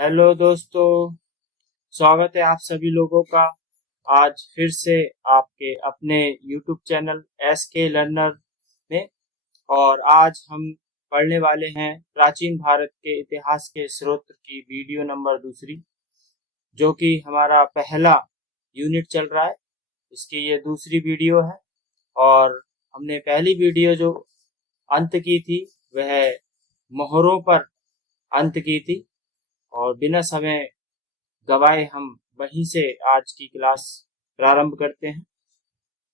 Hello दोस्तों, स्वागत है आप सभी लोगों का आज फिर से आपके अपने YouTube चैनल SK लर्नर में। और आज हम पढ़ने वाले हैं प्राचीन भारत के इतिहास के स्रोत की वीडियो नंबर दूसरी, जो कि हमारा पहला यूनिट चल रहा है। इसकी ये दूसरी वीडियो है और हमने पहली वीडियो जो अंत की थी वह मोहरों पर अंत की थी। और बिना समय गवाए हम वहीं से आज की क्लास प्रारंभ करते हैं।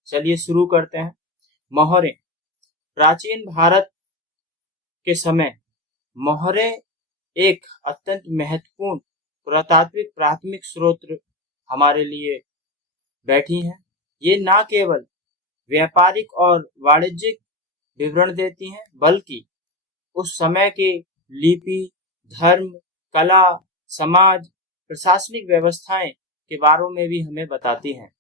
चलिए शुरू करते हैं। मोहरें। प्राचीन भारत के समय मोहरें एक अत्यंत महत्वपूर्ण पुरातात्विक प्राथमिक स्रोत हमारे लिए बैठी हैं। ये न केवल व्यापारिक और वाणिज्यिक विवरण देती हैं, बल्कि उस समय के लिपि, धर्म, कला, समाज, प्रशासनिक व्यवस्थाएं के बारे में भी हमें बताती हैं।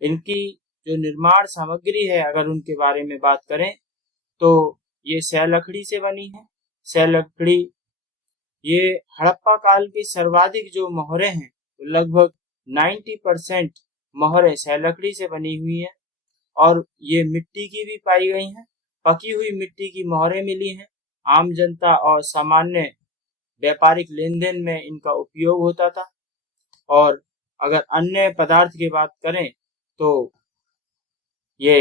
इनकी जो निर्माण सामग्री है, अगर उनके बारे में बात करें तो ये सैल लकड़ी से बनी है। सैल लकड़ी, ये हड़प्पा काल की सर्वाधिक जो मोहरें हैं, लगभग 90% मोहरें सैल लकड़ी से बनी हुई हैं। और ये मिट्टी की भी पाई गई हैं। पकी हुई मिट्टी की मोहरें मिली हैं। आम जनता और सामान्य व्यापारिक लेन देन में इनका उपयोग होता था। और अगर अन्य पदार्थ की बात करें तो ये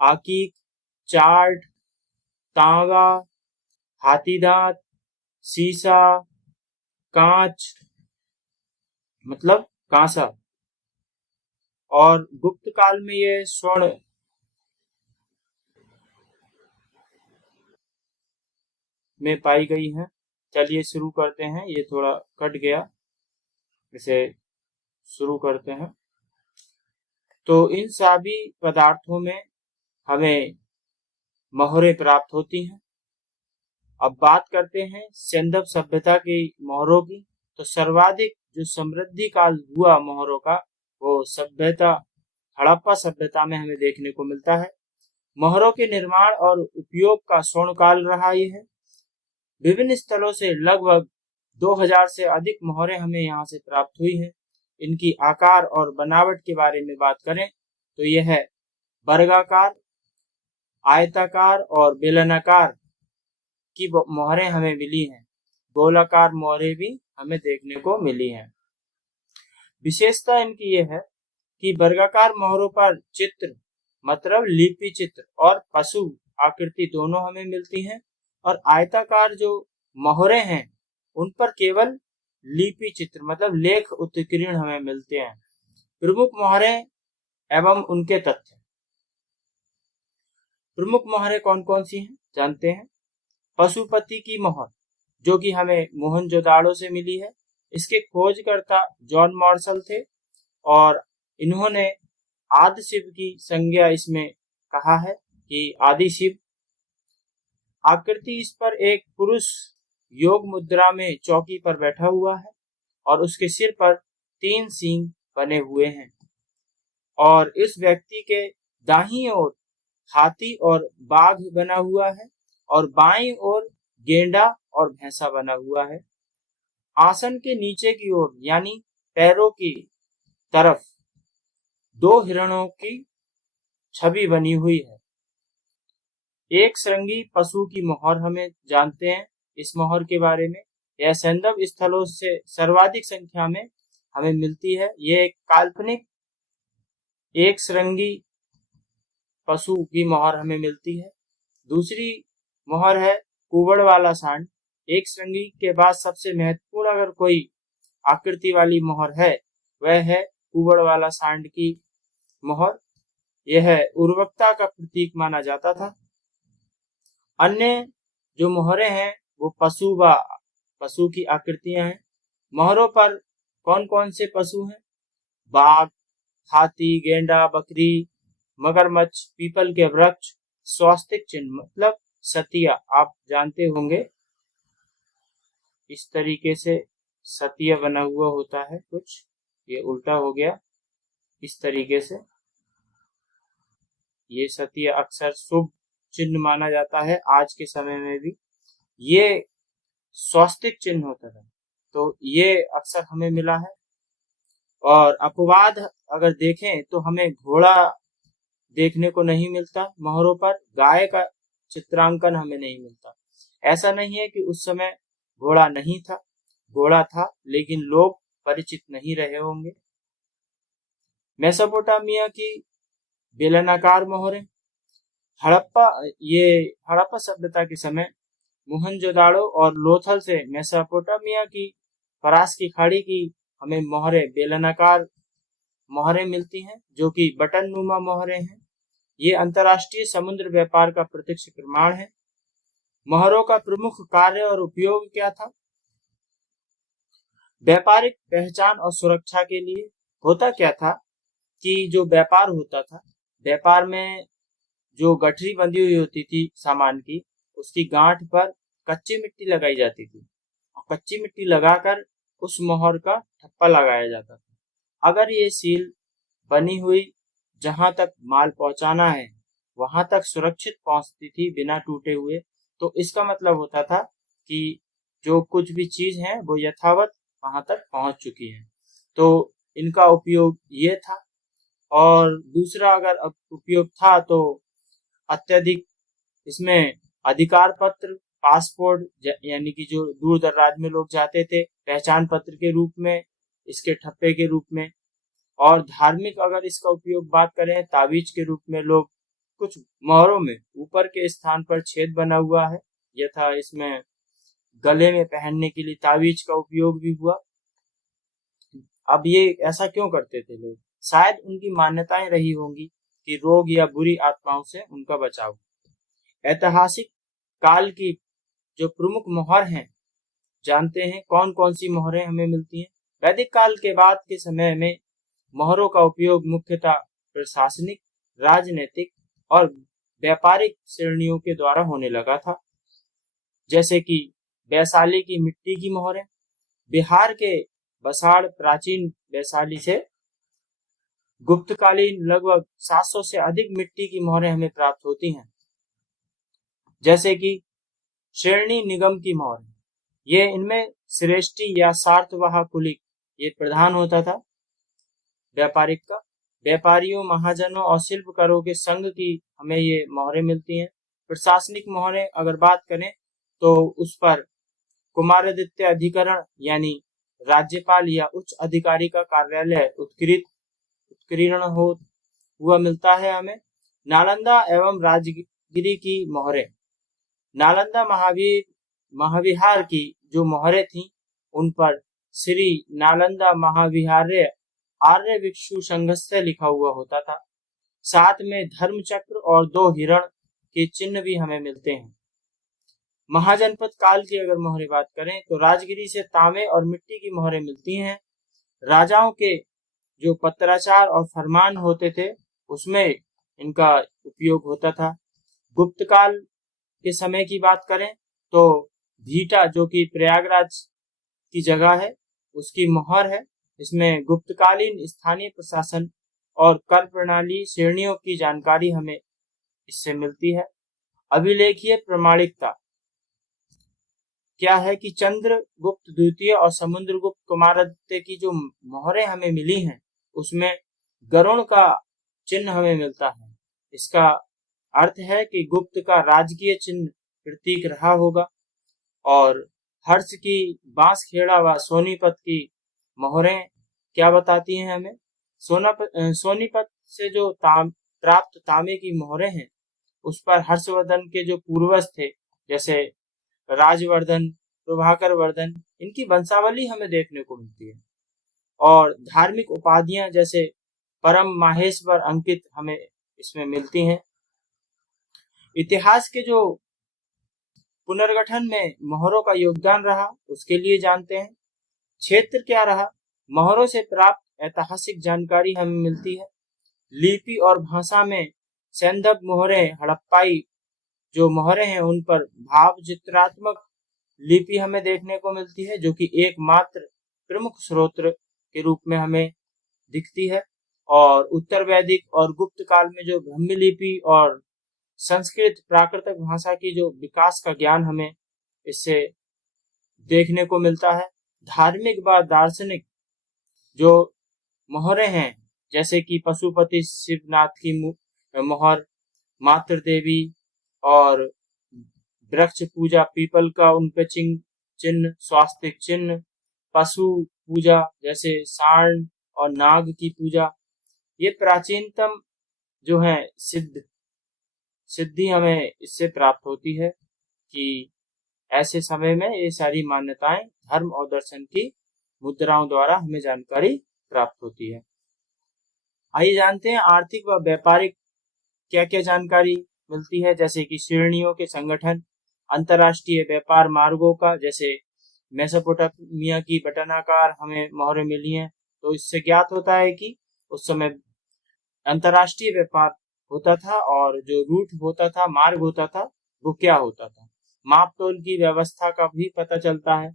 आकीक, चार्ट, तांगा, हाथीदांत, सीसा, कांच मतलब कांसा, और गुप्त काल में ये स्वर्ण में पाई गई हैं। चलिए शुरू करते हैं। ये थोड़ा कट गया, इसे शुरू करते हैं। तो इन सभी पदार्थों में हमें मोहरें प्राप्त होती हैं। अब बात करते हैं सिंधु सभ्यता की मोहरों की। तो सर्वाधिक जो समृद्धि काल हुआ मोहरों का, वो सभ्यता हड़प्पा सभ्यता में हमें देखने को मिलता है। मोहरों के निर्माण और उपयोग का स्वर्ण काल रहा ये है। विभिन्न स्थलों से लगभग 2000 से अधिक मोहरें हमें यहाँ से प्राप्त हुई हैं। इनकी आकार और बनावट के बारे में बात करें तो यह है वर्गाकार, आयताकार और बेलनाकार की मोहरें हमें मिली हैं। गोलाकार मोहरें भी हमें देखने को मिली हैं। विशेषता इनकी यह है कि वर्गाकार मोहरों पर चित्र मतलब लिपि चित्र और पशु आकृति दोनों हमें मिलती हैं। और आयताकार जो मोहरें हैं उन पर केवल लिपि चित्र मतलब लेख उत्कीर्ण हमें मिलते हैं। प्रमुख मोहरें एवं उनके तथ्य। प्रमुख मोहरें कौन कौन सी हैं जानते हैं। पशुपति की मोहर, जो कि हमें मोहनजोदाड़ो से मिली है। इसके खोजकर्ता जॉन मार्शल थे और इन्होंने आदि शिव की संज्ञा इसमें कहा है कि आदि शिव। आकृति, इस पर एक पुरुष योग मुद्रा में चौकी पर बैठा हुआ है और उसके सिर पर 3 सींग बने हुए हैं। और इस व्यक्ति के दाहिनी ओर हाथी और बाघ बना हुआ है और बाईं ओर गेंडा और भैंसा बना हुआ है। आसन के नीचे की ओर यानी पैरों की तरफ 2 हिरणों की छवि बनी हुई है। एक श्रृंगी पशु की मोहर हमें जानते हैं इस मोहर के बारे में। यह सिंधु स्थलों से सर्वाधिक संख्या में हमें मिलती है। यह एक काल्पनिक एक श्रृंगी पशु की मोहर हमें मिलती है। दूसरी मोहर है कुबड़ वाला सांड। एक श्रृंगी के बाद सबसे महत्वपूर्ण अगर कोई आकृति वाली मोहर है वह है कुबड़ वाला सांड की मोहर। यह उर्वरकता का प्रतीक माना जाता था। अन्य जो मोहरें हैं वो पशु की आकृतियां हैं। मोहरों पर कौन कौन से पशु हैं? बाघ, हाथी, गेंडा, बकरी, मगरमच्छ, पीपल के वृक्ष, स्वास्तिक चिन्ह मतलब सतिया, आप जानते होंगे। इस तरीके से सतिया बना हुआ होता है कुछ, ये उल्टा हो गया। इस तरीके से ये सतिया अक्सर शुभ चिन्ह माना जाता है। आज के समय में भी ये स्वास्तिक चिन्ह होता है। तो ये अक्सर हमें मिला है। और अपवाद अगर देखें तो हमें घोड़ा देखने को नहीं मिलता मोहरों पर, गाय का चित्रांकन हमें नहीं मिलता। ऐसा नहीं है कि उस समय घोड़ा नहीं था, घोड़ा था, लेकिन लोग परिचित नहीं रहे होंगे। मेसोपोटामिया की बेलनाकार मोहरें, हड़प्पा ये हड़प्पा सभ्यता के समय मोहनजोदाड़ो और लोथल से मेसोपोटामिया की फरास की खाड़ी की हमें मोहरें, बेलनाकार मोहरें मिलती हैं, जो कि बटन नुमा मोहरें हैं। ये अंतर्राष्ट्रीय समुद्र व्यापार का प्रत्यक्ष प्रमाण है। मोहरों का प्रमुख कार्य और उपयोग क्या था? व्यापारिक पहचान और सुरक्षा के लिए। होता क्या था कि जो व्यापार होता था, व्यापार में जो गठरी बंधी हुई होती थी सामान की, उसकी गांठ पर कच्ची मिट्टी लगाई जाती थी और कच्ची मिट्टी लगाकर उस मोहर का ठप्पा लगाया जाता था। अगर ये सील बनी हुई जहां तक माल पहुंचाना है वहां तक सुरक्षित पहुंचती थी बिना टूटे हुए, तो इसका मतलब होता था कि जो कुछ भी चीज है वो यथावत वहां तक पहुंच चुकी है। तो इनका उपयोग ये था। और दूसरा अगर उपयोग था तो अत्यधिक इसमें अधिकार पत्र, पासपोर्ट, यानी कि जो दूर दराज में लोग जाते थे, पहचान पत्र के रूप में, इसके ठप्पे के रूप में। और धार्मिक अगर इसका उपयोग बात करें, ताबीज के रूप में लोग कुछ मोहरों में ऊपर के स्थान पर छेद बना हुआ है, यथा इसमें गले में पहनने के लिए ताबीज का उपयोग भी हुआ। अब ये ऐसा क्यों करते थे लोग? शायद उनकी मान्यताएं रही होंगी कि रोग या बुरी आत्माओं से उनका बचाव। ऐतिहासिक काल की जो प्रमुख मोहर हैं, जानते हैं कौन कौन सी मोहरें हमें मिलती हैं? वैदिक काल के बाद के समय में मोहरों का उपयोग मुख्यतः प्रशासनिक, राजनीतिक और व्यापारिक श्रेणियों के द्वारा होने लगा था, जैसे कि वैशाली की मिट्टी की मोहरें। बिहार के बसाड़ प्राचीन वैशाली से गुप्तकालीन लगभग 700 से अधिक मिट्टी की मोहरें हमें प्राप्त होती हैं, जैसे कि श्रेणी निगम की मोहर। ये इनमें श्रेष्ठी या सार्थवाह कुलिक ये प्रधान होता था व्यापारिक का। व्यापारियों, महाजनों और शिल्पकारों के संघ की हमें ये मोहरें मिलती हैं। प्रशासनिक मोहरें अगर बात करें तो उस पर कुमारादित्य अधिकरण यानी राज्यपाल या उच्च अधिकारी का कार्यालय उत्कीर्ण हुआ मिलता है हमें। नालंदा एवं राजगिरी की मोहरें, नालंदा महाविहार की जो मोहरें थीं, उन पर श्री नालंदा महाविहार्य आर्य भिक्षु संघस्य लिखा हुआ होता था। साथ में धर्म चक्र और 2 हिरण के चिन्ह भी हमें मिलते हैं। महाजनपद काल की अगर मोहरें बात करें तो राजगिरी से तांबे और मिट्टी की मोहरें मिलती हैं। राजाओं के जो पत्राचार और फरमान होते थे उसमें इनका उपयोग होता था। गुप्त काल के समय की बात करें तो भीटा, जो कि प्रयागराज की जगह है, उसकी मोहर है। इसमें गुप्तकालीन स्थानीय प्रशासन और कर प्रणाली श्रेणियों की जानकारी हमें इससे मिलती है। अभिलेखीय प्रमाणिकता क्या है कि चंद्रगुप्त द्वितीय और समुद्रगुप्त कुमारादित्य की जो मोहरें हमें मिली हैं उसमें गरुड़ का चिन्ह हमें मिलता है। इसका अर्थ है कि गुप्त का राजकीय चिन्ह प्रतीक रहा होगा। और हर्ष की बांसखेड़ा व सोनीपत की मोहरें क्या बताती हैं हमें? सोनीपत से जो प्राप्त तांबे की मोहरें हैं उस पर हर्षवर्धन के जो पूर्वज थे, जैसे राजवर्धन, प्रभाकर वर्धन, इनकी वंशावली हमें देखने को मिलती है। और धार्मिक उपाधियां जैसे परम माहेश्वर अंकित हमें इसमें मिलती हैं। इतिहास के जो पुनर्गठन में मोहरों का योगदान रहा उसके लिए जानते हैं। क्षेत्र क्या रहा? मोहरों से प्राप्त ऐतिहासिक जानकारी हमें मिलती है। लिपि और भाषा में सैंधव मोहरें, हड़प्पाई जो मोहरें हैं उन पर भाव चित्रात्मक लिपि हमें देखने को मिलती है, जो कि एकमात्र प्रमुख स्रोत के रूप में हमें दिखती है। और उत्तर वैदिक और गुप्त काल में जो ब्राह्मी लिपि और संस्कृत प्राकृतिक भाषा की जो विकास का ज्ञान हमें इससे देखने को मिलता है। धार्मिक व दार्शनिक जो मोहरें हैं, जैसे कि पशुपति शिवनाथ की मोहर, मातृ देवी और वृक्ष पूजा पीपल का उन पे चिन्ह, स्वास्तिक चिन्ह, पशु पूजा जैसे सांड और नाग की पूजा, ये प्राचीनतम जो है सिद्धि हमें इससे प्राप्त होती है कि ऐसे समय में ये सारी मान्यताएं धर्म और दर्शन की मुद्राओं द्वारा हमें जानकारी प्राप्त होती है। आइए जानते हैं आर्थिक व व्यापारिक क्या क्या जानकारी मिलती है, जैसे कि श्रेणियों के संगठन, अंतरराष्ट्रीय व्यापार मार्गों का, जैसे मेसोपोटामिया की बटनाकार हमें मोहरें मिली हैं, तो इससे ज्ञात होता है कि उस समय अंतरराष्ट्रीय व्यापार होता था और जो रूट होता था, मार्ग होता था, वो क्या होता था। माप तोल की व्यवस्था का भी पता चलता है।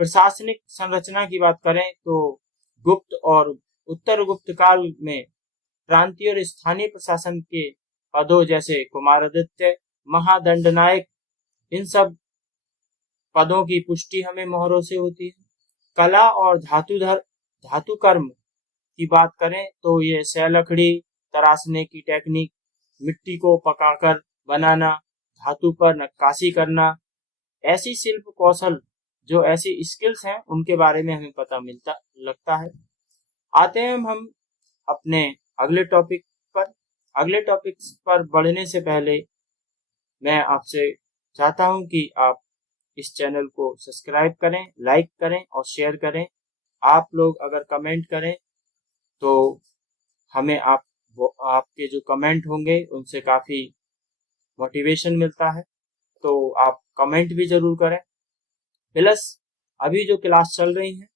प्रशासनिक संरचना की बात करें तो गुप्त और उत्तर गुप्त काल में प्रांतीय और स्थानीय प्रशासन के पदों जैसे कुमारादित्य, महादंडनायक, इन सब पदों की पुष्टि हमें मोहरों से होती है। कला और धातु कर्म की बात करें तो ये लकड़ी तराशने की टेक्निक, मिट्टी को पकाकर बनाना, धातु पर नक्काशी करना, ऐसी शिल्प कौशल जो ऐसी स्किल्स हैं उनके बारे में हमें पता मिलता लगता है। आते हैं हम अपने अगले टॉपिक पर। अगले टॉपिक पर बढ़ने से पहले मैं आपसे चाहता हूं कि आप इस चैनल को सब्सक्राइब करें, लाइक करें और शेयर करें। आप लोग अगर कमेंट करें तो हमें आपके जो कमेंट होंगे उनसे काफी मोटिवेशन मिलता है, तो आप कमेंट भी जरूर करें। प्लस अभी जो क्लास चल रही है,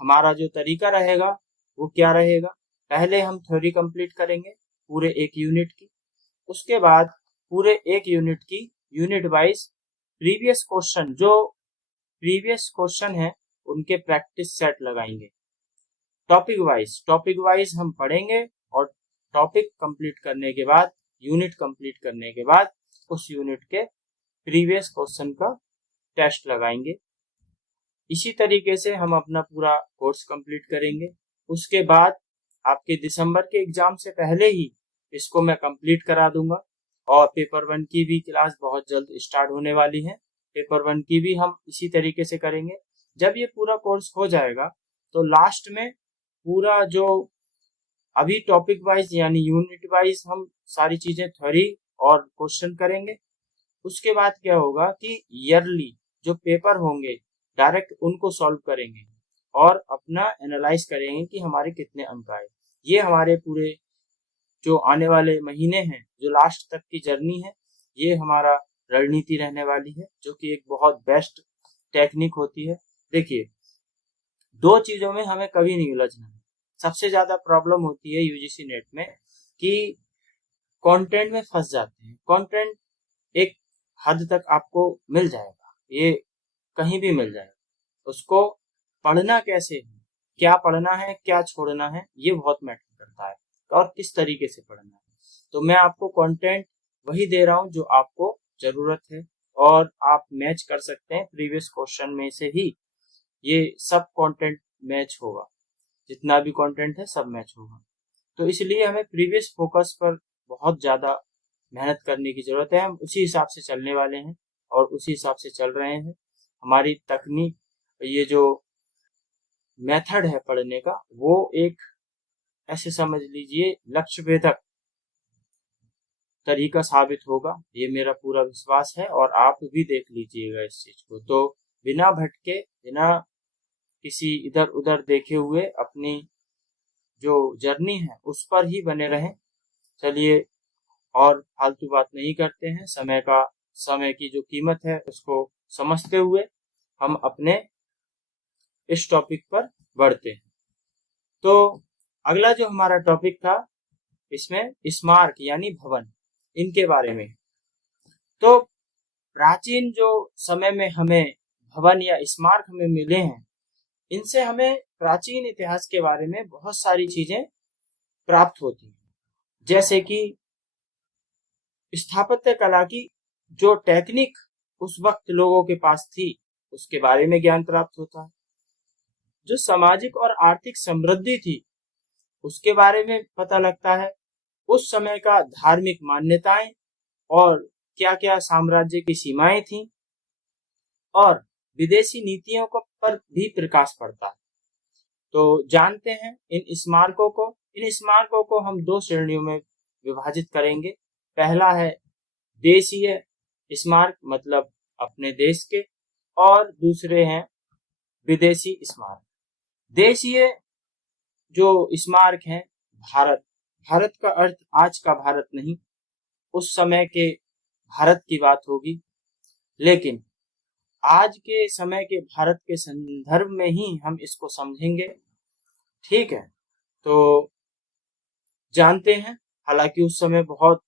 हमारा जो तरीका रहेगा वो क्या रहेगा, पहले हम थ्योरी कंप्लीट करेंगे पूरे एक यूनिट की, उसके बाद पूरे एक यूनिट की यूनिट वाइज प्रीवियस क्वेश्चन है उनके प्रैक्टिस सेट लगाएंगे। टॉपिक वाइज हम पढ़ेंगे और टॉपिक कंप्लीट करने के बाद, यूनिट कंप्लीट करने के बाद उस यूनिट के प्रीवियस क्वेश्चन का टेस्ट लगाएंगे। इसी तरीके से हम अपना पूरा कोर्स कंप्लीट करेंगे। उसके बाद आपके दिसंबर के एग्जाम से पहले ही इसको मैं कंप्लीट करा दूंगा और पेपर 1 की भी क्लास बहुत जल्द स्टार्ट होने वाली है। पेपर 1 की भी हम इसी तरीके से करेंगे। जब ये पूरा कोर्स हो जाएगा तो लास्ट में पूरा जो अभी टॉपिक वाइज यानी यूनिट वाइज हम सारी चीजें थ्योरी और क्वेश्चन करेंगे। उसके बाद क्या होगा कि ईयरली जो पेपर होंगे डायरेक्ट उनको सॉल्व करेंगे और अपना एनालाइज करेंगे कि हमारे कितने अंक आए। ये हमारे पूरे जो आने वाले महीने हैं, जो लास्ट तक की जर्नी है, ये हमारा रणनीति रहने वाली है, जो कि एक बहुत बेस्ट टेक्निक होती है। देखिए, दो चीजों में हमें कभी नहीं उलझना है। सबसे ज्यादा प्रॉब्लम होती है यूजीसी नेट में कि कंटेंट में फंस जाते हैं। कंटेंट एक हद तक आपको मिल जाएगा, ये कहीं भी मिल जाएगा, उसको पढ़ना कैसे है, क्या पढ़ना है, क्या छोड़ना है, ये बहुत मैटर करता है और किस तरीके से पढ़ना है। तो मैं आपको कंटेंट वही दे रहा हूं जो आपको जरूरत है और आप मैच कर सकते हैं। प्रीवियस क्वेश्चन में से ही ये सब कंटेंट मैच होगा, जितना भी कंटेंट है सब मैच होगा। तो इसलिए हमें प्रीवियस फोकस पर बहुत ज्यादा मेहनत करने की जरूरत है। हम उसी हिसाब से चलने वाले हैं और उसी हिसाब से चल रहे हैं। हमारी तकनीक, ये जो मेथड है पढ़ने का, वो एक ऐसे समझ लीजिए लक्ष्य भेदक तरीका साबित होगा, ये मेरा पूरा विश्वास है और आप भी देख लीजिएगा इस चीज को। तो बिना भटके, बिना किसी इधर उधर देखे हुए अपनी जो जर्नी है उस पर ही बने रहें। चलिए, और फालतू बात नहीं करते हैं। समय की जो कीमत है उसको समझते हुए हम अपने इस टॉपिक पर बढ़ते हैं। तो अगला जो हमारा टॉपिक था, इसमें स्मारक यानी भवन, इनके बारे में। तो प्राचीन जो समय में हमें भवन या स्मारक हमें मिले हैं, इनसे हमें प्राचीन इतिहास के बारे में बहुत सारी चीजें प्राप्त होती हैं। जैसे कि स्थापत्य कला की जो टेक्निक उस वक्त लोगों के पास थी, उसके बारे में ज्ञान प्राप्त होता है। जो सामाजिक और आर्थिक समृद्धि थी उसके बारे में पता लगता है। उस समय का धार्मिक मान्यताएं और क्या क्या साम्राज्य की सीमाएं थीं और विदेशी नीतियों को पर भी प्रकाश पड़ता है। तो जानते हैं इन स्मारकों को। इन स्मारकों को हम दो श्रेणियों में विभाजित करेंगे। पहला है देशीय स्मारक, मतलब अपने देश के, और दूसरे हैं विदेशी स्मारक। देशीय जो स्मारक हैं, भारत, भारत का अर्थ आज का भारत नहीं, उस समय के भारत की बात होगी, लेकिन आज के समय के भारत के संदर्भ में ही हम इसको समझेंगे। ठीक है, तो जानते हैं, हालांकि उस समय बहुत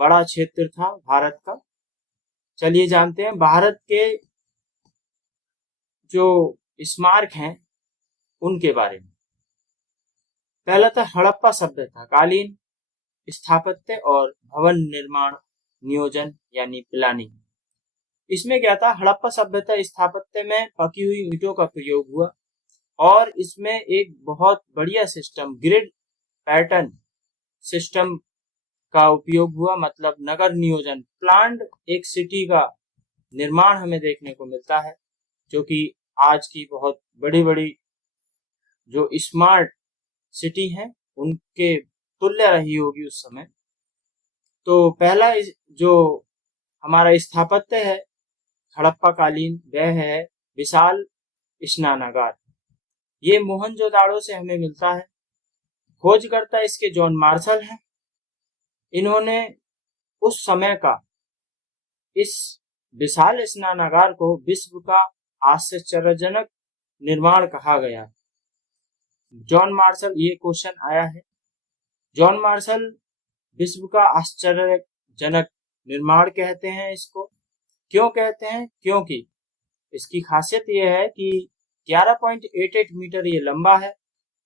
बड़ा क्षेत्र था भारत का। चलिए जानते हैं भारत के जो स्मारक हैं उनके बारे में। पहला था हड़प्पा सभ्यता कालीन स्थापत्य और भवन निर्माण नियोजन यानी प्लानिंग। इसमें क्या था, हड़प्पा सभ्यता स्थापत्य में पकी हुई ईंटों का प्रयोग हुआ और इसमें एक बहुत बढ़िया सिस्टम, ग्रिड पैटर्न सिस्टम का उपयोग हुआ, मतलब नगर नियोजन, प्लान्ड एक सिटी का निर्माण हमें देखने को मिलता है, जो कि आज की बहुत बड़ी बड़ी जो स्मार्ट सिटी हैं उनके तुल्य रही होगी उस समय। तो पहला जो हमारा स्थापत्य है हड़प्पा कालीन, वह है विशाल स्नानागार। ये मोहनजोदाड़ो से हमें मिलता है। खोजकर्ता इसके जॉन मार्शल हैं। इन्होंने उस समय का इस विशाल स्नानागार को विश्व का आश्चर्यजनक निर्माण कहा गया। जॉन मार्शल, ये क्वेश्चन आया है, जॉन मार्शल विश्व का आश्चर्यजनक निर्माण कहते हैं इसको। क्यों कहते हैं? क्योंकि इसकी खासियत यह है कि 11.88 मीटर ये लंबा है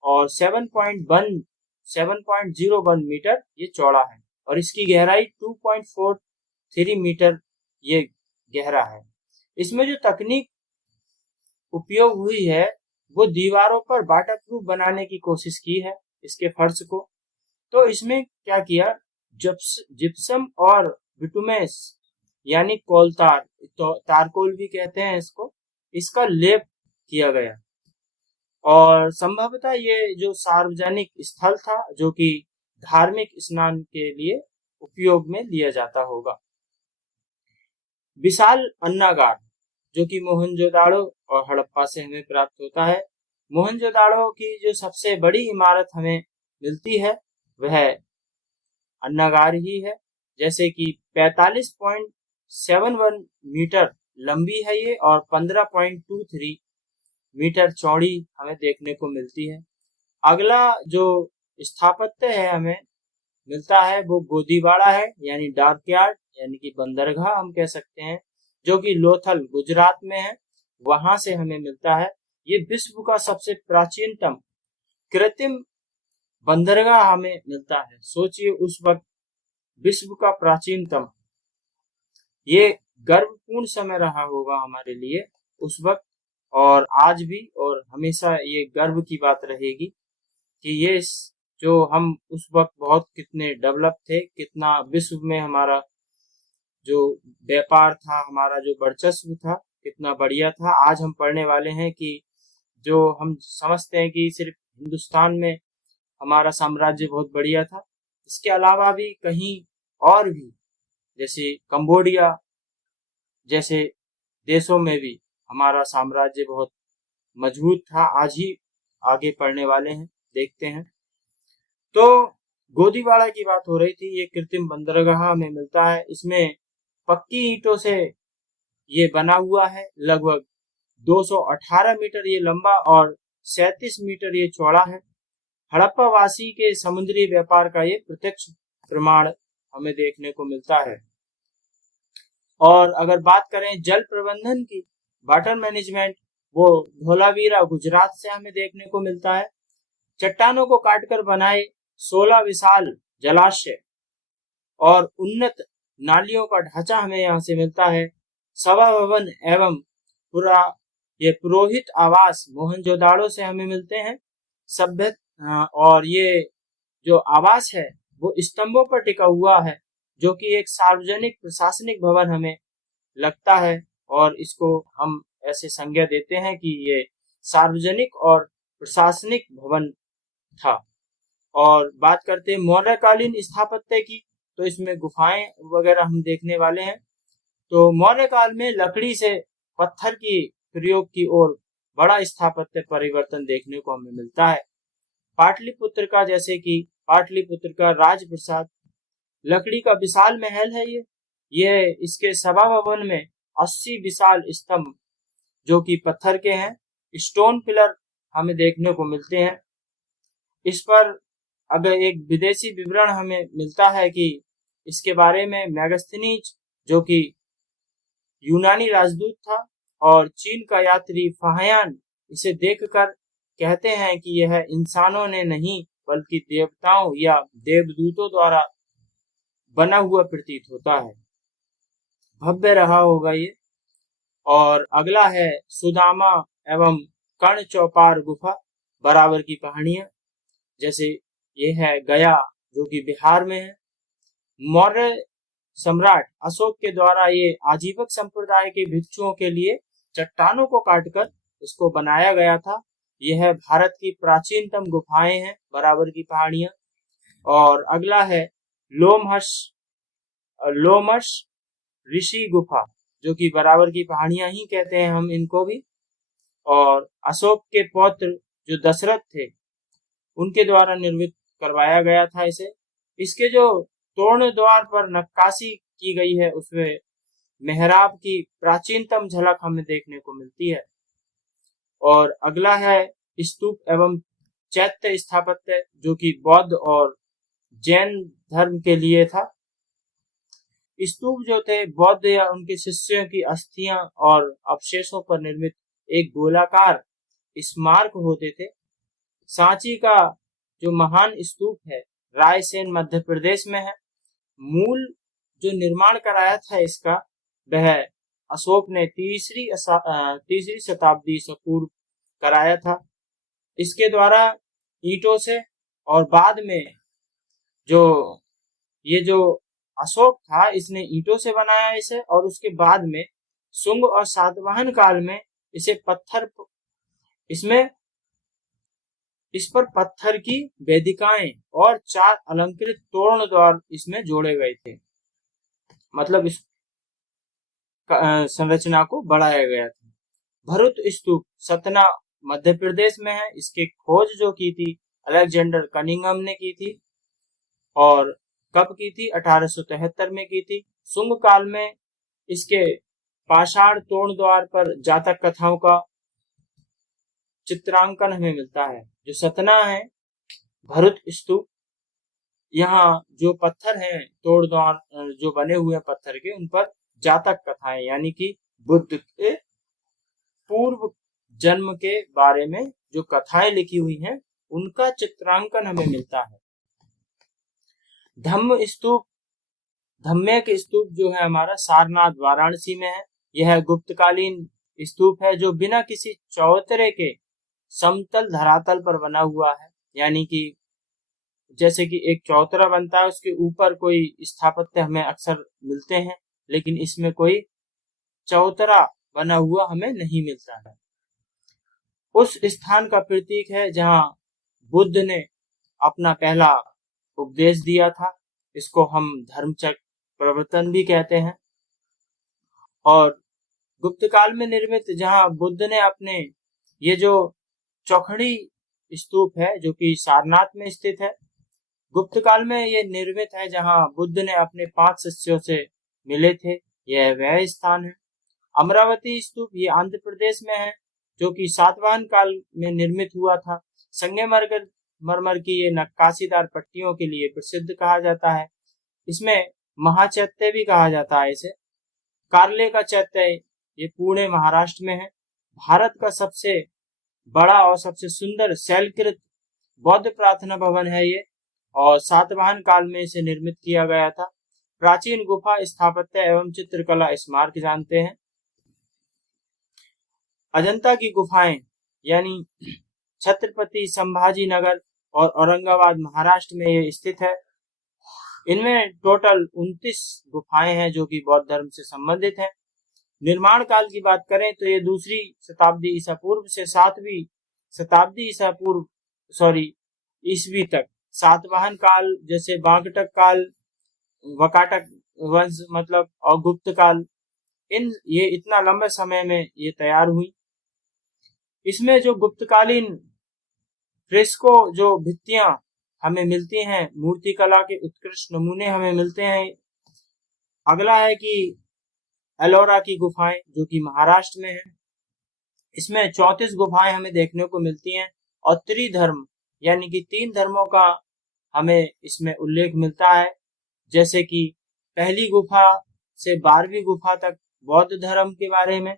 और 7.01 मीटर ये चौड़ा है और इसकी गहराई 2.43 मीटर ये गहरा है। इसमें जो तकनीक उपयोग हुई है वो दीवारों पर वाटरप्रूफ बनाने की कोशिश की है इसके फर्श को। तो इसमें क्या किया, जिप्सम और बिटुमेस यानी कोलतार, तो तारकोल भी कहते हैं इसको, इसका लेप किया गया। और संभवतः ये जो सार्वजनिक स्थल था जो कि धार्मिक स्नान के लिए उपयोग में लिया जाता होगा। विशाल अन्नागार जो कि मोहनजोदाड़ो और हड़प्पा से हमें प्राप्त होता है। मोहनजोदाड़ो की जो सबसे बड़ी इमारत हमें मिलती है वह अन्नागार ही है, जैसे कि 45.71 मीटर लंबी है ये और 15.23 मीटर चौड़ी हमें देखने को मिलती है। अगला जो स्थापत्य है हमें मिलता है वो गोदीवाड़ा है, यानी डॉकयार्ड यानी कि बंदरगाह हम कह सकते हैं, जो कि लोथल गुजरात में है, वहां से हमें मिलता है। ये विश्व का सबसे प्राचीनतम कृत्रिम बंदरगाह हमें मिलता है। सोचिए उस वक्त विश्व का प्राचीनतम, ये गर्वपूर्ण समय रहा होगा हमारे लिए उस वक्त और आज भी, और हमेशा ये गर्व की बात रहेगी कि ये जो हम उस वक्त बहुत कितने डेवलप थे, कितना विश्व में हमारा जो व्यापार था, हमारा जो वर्चस्व था, कितना बढ़िया था। आज हम पढ़ने वाले हैं कि जो हम समझते हैं कि सिर्फ हिंदुस्तान में हमारा साम्राज्य बहुत बढ़िया था, इसके अलावा भी कहीं और भी, जैसे कंबोडिया जैसे देशों में भी हमारा साम्राज्य बहुत मजबूत था। आज ही आगे पढ़ने वाले हैं, देखते हैं। तो गोदीवाड़ा की बात हो रही थी, ये कृत्रिम बंदरगाह में मिलता है। इसमें पक्की ईंटों से ये बना हुआ है, लगभग 218 मीटर ये लंबा और 37 मीटर ये चौड़ा है। हड़प्पा वासी के समुद्री व्यापार का ये प्रत्यक्ष प्रमाण हमें देखने को मिलता है। और अगर बात करें जल प्रबंधन की, वाटर मैनेजमेंट, वो धोलावीरा गुजरात से हमें देखने को मिलता है। चट्टानों को काटकर बनाए 16 विशाल जलाशय और उन्नत नालियों का ढांचा हमें यहाँ से मिलता है। सभा भवन एवं ये पुरोहित आवास मोहनजोदाड़ो से हमें मिलते हैं। सभ्य और ये जो आवास है वो स्तंभों पर टिका हुआ है, जो कि एक सार्वजनिक प्रशासनिक भवन हमें लगता है, और इसको हम ऐसे संज्ञा देते हैं कि ये सार्वजनिक और प्रशासनिक भवन था। और बात करते हैं मौर्यकालीन स्थापत्य की, तो इसमें गुफाएं वगैरह हम देखने वाले हैं। तो मौर्य काल में लकड़ी से पत्थर की प्रयोग की ओर बड़ा स्थापत्य परिवर्तन देखने को हमें मिलता है। पाटलिपुत्र का, जैसे कि पाटलिपुत्र का राजप्रासाद लकड़ी का विशाल महल है। ये इसके सभा भवन में 80 विशाल स्तंभ जो कि पत्थर के हैं, स्टोन पिलर हमें देखने को मिलते हैं। इस पर अगर एक विदेशी विवरण हमें मिलता है कि इसके बारे में मेगास्थनीज, जो कि यूनानी राजदूत था, और चीन का यात्री फाहयान इसे देखकर कहते हैं कि यह इंसानों ने नहीं बल्कि देवताओं या देवदूतों द्वारा बना हुआ प्रतीत होता है। भव्य रहा होगा ये। और अगला है सुदामा एवं कर्ण चौपार गुफा बराबर की पहाड़ियां, जैसे ये है गया जो कि बिहार में है। मौर्य सम्राट अशोक के द्वारा ये आजीवक संप्रदाय के भिक्षुओं के लिए चट्टानों को काटकर इसको बनाया गया था। यह है भारत की प्राचीनतम गुफाएं हैं बराबर की पहाड़ियां। और अगला है लोमश ऋषि गुफा, जो कि बराबर की पहाड़ियां ही कहते हैं हम इनको भी। और अशोक के पौत्र जो दशरथ थे उनके द्वारा निर्मित करवाया गया था इसे। इसके जो तोरण द्वार पर नक्काशी की गई है उसमें मेहराब की प्राचीनतम झलक हमें देखने को मिलती है। और अगला है स्तूप एवं चैत्य स्थापत्य, जो कि बौद्ध और जैन धर्म के लिए था। स्तूप जो थे बौद्ध या उनके शिष्यों की अस्थियां और अवशेषों पर निर्मित एक गोलाकार स्मारक होते थे। सांची का जो महान स्तूप है रायसेन मध्य प्रदेश में है। मूल जो निर्माण कराया था इसका, वह अशोक ने तीसरी शताब्दी से पूर्व कराया था। इसके द्वारा ईंटों से, और बाद में जो अशोक था इसने ईंटों से बनाया इसे, और उसके बाद में शुंग और सातवाहन काल में इस पर पत्थर की वेदिकाएं और 4 अलंकृत तोरण द्वार इसमें जोड़े गए थे। मतलब इस संरचना को बढ़ाया गया था। भरुत स्तूप सतना मध्य प्रदेश में है। इसकी खोज जो की थी अलेक्जेंडर कनिंघम ने की थी। और कब की थी? 1873 में की थी। शुंग काल में इसके पाषाण तोरण द्वार पर जातक कथाओं का चित्रांकन हमें मिलता है। जो सतना है भरुत स्तूप, यहाँ जो पत्थर हैं तोड़ द्वार जो बने हुए हैं पत्थर के, उन पर जातक कथाएं यानी कि बुद्ध के पूर्व जन्म के बारे में जो कथाएं लिखी हुई हैं उनका चित्रांकन हमें मिलता है। धम्म स्तूप, धम्मेक स्तूप जो है हमारा सारनाथ वाराणसी में है। यह गुप्तकालीन स्तूप है जो बिना किसी चौतरे के समतल धरातल पर बना हुआ है। यानी कि जैसे कि एक चौतरा बनता है उसके ऊपर कोई स्थापत्य हमें अक्सर मिलते हैं, लेकिन इसमें कोई चौतरा बना हुआ हमें नहीं मिलता है। उस स्थान का प्रतीक है जहां बुद्ध ने अपना पहला उपदेश दिया था। इसको हम धर्मचक्र प्रवर्तन भी कहते हैं। और गुप्त काल में निर्मित जहां बुद्ध ने अपने, ये जो चौखड़ी स्तूप है जो कि सारनाथ में स्थित है, गुप्त काल में ये निर्मित है जहां बुद्ध ने अपने 5 शिष्यों से मिले थे। यह वह स्थान है। अमरावती स्तूप ये आंध्र प्रदेश में है जो कि सातवाहन काल में निर्मित हुआ था। संगमरमर की ये नक्काशीदार पट्टियों के लिए प्रसिद्ध कहा जाता है। इसमें महाचैत्य भी कहा जाता है इसे। कार्ले का चैत्य ये पुणे महाराष्ट्र में है। भारत का सबसे बड़ा और सबसे सुंदर शैलकृत बौद्ध प्रार्थना भवन है ये, और सातवाहन काल में इसे निर्मित किया गया था। प्राचीन गुफा स्थापत्य एवं चित्रकला स्मारक जानते हैं। अजंता की गुफाएं यानी छत्रपति संभाजी नगर और औरंगाबाद महाराष्ट्र में ये स्थित है। इनमें टोटल 29 गुफाएं हैं जो कि बौद्ध धर्म से संबंधित हैं। निर्माण काल की बात करें तो ये 2री शताब्दी ईसा पूर्व से 7वीं शताब्दी ईसवी तक सातवाहन काल जैसे वाकाटक काल, वकाटक वंश मतलब और गुप्त काल, ये इतना लंबे समय में ये तैयार हुई। इसमें जो गुप्तकालीन फ्रेस्को जो भित्तियां हमें मिलती हैं, मूर्ति कला के उत्कृष्ट नमूने हमें मिलते हैं। अगला है कि एलोरा की गुफाएं जो कि महाराष्ट्र में है। इसमें 34 गुफाएं हमें देखने को मिलती हैं और त्रिधर्म यानी कि 3 धर्मों का हमें इसमें उल्लेख मिलता है। जैसे कि पहली गुफा से 12वीं गुफा तक बौद्ध धर्म के बारे में,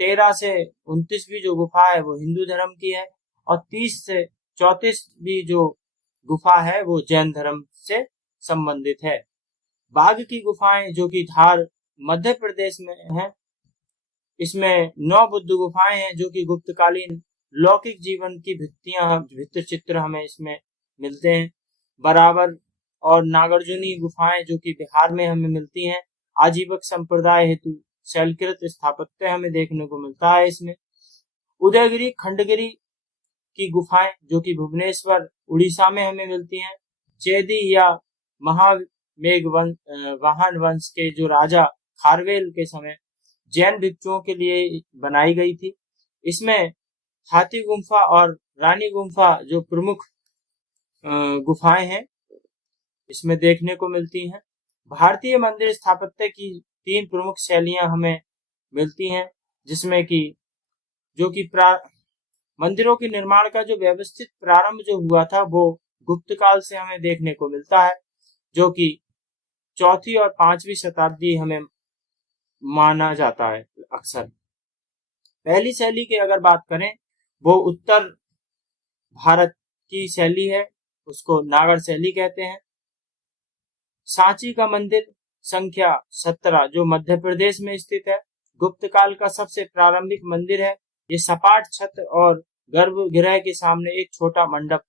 13 से 29वीं जो गुफा है वो हिंदू धर्म की है और 30 से 34वीं जो गुफा है वो जैन धर्म से संबंधित है। बाघ की गुफाएं जो कि धार मध्य प्रदेश में है, इसमें 9 बुद्ध गुफाएं हैं जो कि गुप्तकालीन लौकिक जीवन की भित्ति चित्र हमें इसमें मिलते हैं बराबर। और नागार्जुनी गुफाएं जो कि बिहार में हमें मिलती हैं, आजीवक संप्रदाय हेतु शैलकृत स्थापत्य हमें देखने को मिलता है इसमें। उदयगिरी खंडगिरी की गुफाएं जो कि भुवनेश्वर उड़ीसा में हमें मिलती हैं। चेदी या वाहन वंश के जो राजा खारवेल के समय जैन भिक्षुओं के लिए बनाई गई थी। इसमें हाथी गुम्फा और रानी गुम्फा जो प्रमुख गुफाएं हैं इसमें देखने को मिलती हैं। भारतीय मंदिर स्थापत्य की 3 प्रमुख शैलियां हमें मिलती हैं, जिसमें कि जो कि मंदिरों के निर्माण का जो व्यवस्थित प्रारंभ जो हुआ था वो गुप्त काल से हमें देखने को मिलता है, जो कि 4वीं और 5वीं शताब्दी हमें माना जाता है अक्सर। पहली शैली की अगर बात करें वो उत्तर भारत की शैली है, उसको नागर शैली कहते हैं। सांची का मंदिर संख्या 17 जो मध्य प्रदेश में स्थित है, गुप्त काल का सबसे प्रारंभिक मंदिर है। ये सपाट छत और गर्भगृह के सामने एक छोटा मंडप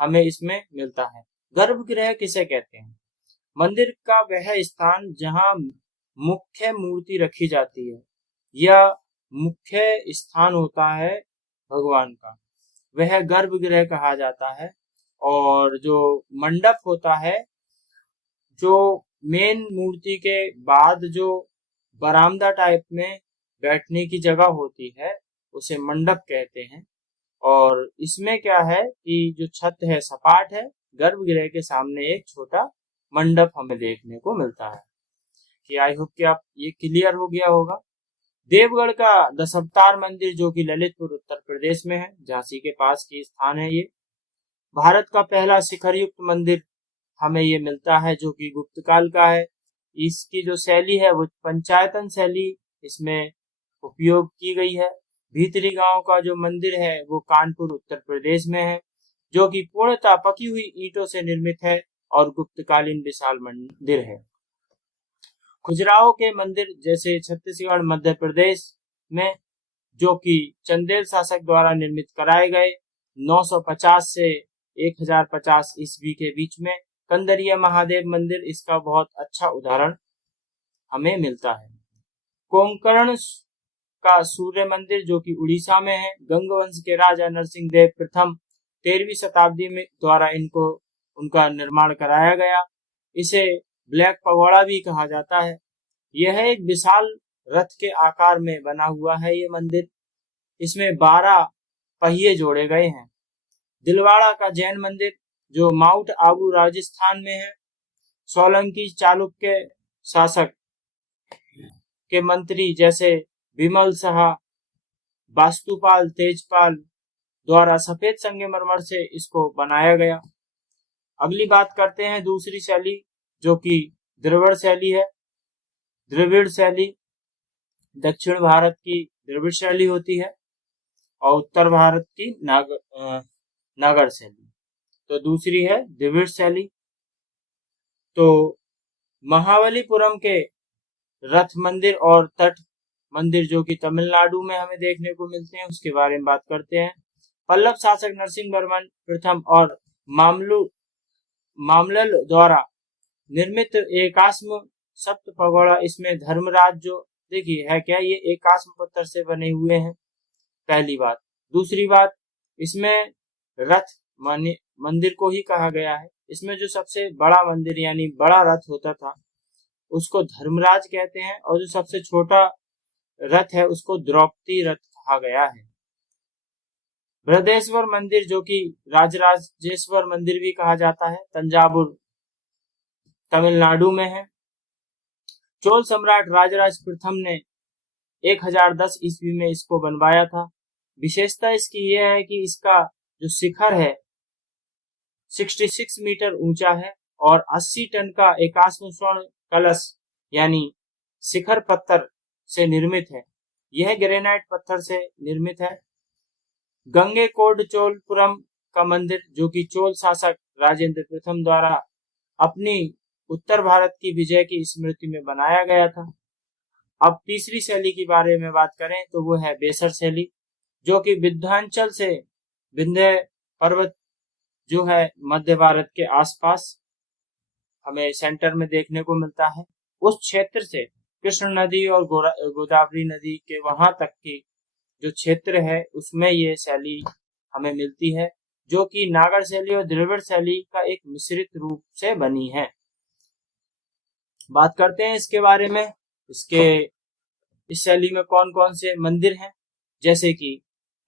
हमें इसमें मिलता है। गर्भगृह किसे कहते हैं? मंदिर का वह स्थान जहां मुख्य मूर्ति रखी जाती है या मुख्य स्थान होता है भगवान का, वह गर्भगृह कहा जाता है। और जो मंडप होता है, जो मेन मूर्ति के बाद जो बरामदा टाइप में बैठने की जगह होती है उसे मंडप कहते हैं। और इसमें क्या है कि जो छत है सपाट है, गर्भगृह के सामने एक छोटा मंडप हमें देखने को मिलता है। कि आई होप कि आप ये क्लियर हो गया होगा। देवगढ़ का दशावतार मंदिर जो कि ललितपुर उत्तर प्रदेश में है, झांसी के पास की स्थान है। ये भारत का पहला शिखर युक्त मंदिर हमें ये मिलता है जो कि गुप्त काल का है। इसकी जो शैली है वो पंचायतन शैली इसमें उपयोग की गई है। भीतरी गांव का जो मंदिर है वो कानपुर उत्तर प्रदेश में है, जो कि पूर्णतः पकी हुई ईंटों से निर्मित है और गुप्तकालीन विशाल मंदिर है। खजुराहो के मंदिर जैसे छत्तीसगढ़ मध्य प्रदेश में, जो कि चंदेल शासक द्वारा निर्मित कराए गए 950 से 1050 ईस्वी के बीच में। कंदरिया महादेव मंदिर इसका बहुत अच्छा उदाहरण हमें मिलता है। कोंकण का सूर्य मंदिर जो कि उड़ीसा में है, गंगवंश के राजा नरसिंह देव प्रथम 13वीं शताब्दी में द्वारा इनको उनका निर्माण कराया गया। इसे ब्लैक पगोड़ा भी कहा जाता है। यह एक विशाल रथ के आकार में बना हुआ है ये मंदिर। इसमें 12 पहिए जोड़े गए हैं। दिलवाड़ा का जैन मंदिर जो माउंट आबू राजस्थान में है, सोलंकी चालुक्य शासक के मंत्री जैसे विमल शाह, वास्तुपाल तेजपाल द्वारा सफेद संगमरमर से इसको बनाया गया। अगली बात करते हैं दूसरी शैली जो कि द्रविड़ शैली है। द्रविड़ शैली दक्षिण भारत की द्रविड़ शैली होती है और उत्तर भारत की नागर शैली। तो दूसरी है द्रविड़ शैली। तो महाबलीपुरम के रथ मंदिर और तट मंदिर जो कि तमिलनाडु में हमें देखने को मिलते हैं, उसके बारे में बात करते हैं। पल्लव शासक नरसिंहवर्मन प्रथम और मामल्ल द्वारा निर्मित एकाश्म सप्त पगोड़ा, इसमें धर्मराज जो देखिए है क्या, ये एकाश्म पत्थर से बने हुए हैं, पहली बात। दूसरी बात, इसमें रथ मंदिर को ही कहा गया है। इसमें जो सबसे बड़ा मंदिर यानी बड़ा रथ होता था उसको धर्मराज कहते हैं, और जो सबसे छोटा रथ है उसको द्रौपदी रथ कहा गया है। बृहदेश्वर मंदिर जो कि राजराजेश्वर मंदिर भी कहा जाता है, तंजावुर तमिलनाडु में है। चोल सम्राट राजराज प्रथम ने 1010 ईस्वी में इसको बनवाया था। विशेषता इसकी यह है कि इसका जो शिखर है 66 मीटर ऊंचा है और 80 टन का एकाश्म स्वर्ण कलश यानी शिखर पत्थर से निर्मित है। यह ग्रेनाइट पत्थर से निर्मित है। गंगेकोंड चोलपुरम का मंदिर जो कि चोल शासक राजेंद्र प्रथम द्वारा अपनी उत्तर भारत की विजय की स्मृति में बनाया गया था। अब तीसरी शैली के बारे में बात करें तो वो है बेसर शैली, जो कि विंध्याचल से विंध्य पर्वत जो है मध्य भारत के आसपास हमें सेंटर में देखने को मिलता है, उस क्षेत्र से कृष्ण नदी और गोदावरी नदी के वहां तक की जो क्षेत्र है उसमें ये शैली हमें मिलती है, जो कि नागर शैली और द्रविड़ शैली का एक मिश्रित रूप से बनी है। बात करते हैं इसके बारे में, इस शैली में कौन कौन से मंदिर हैं, जैसे कि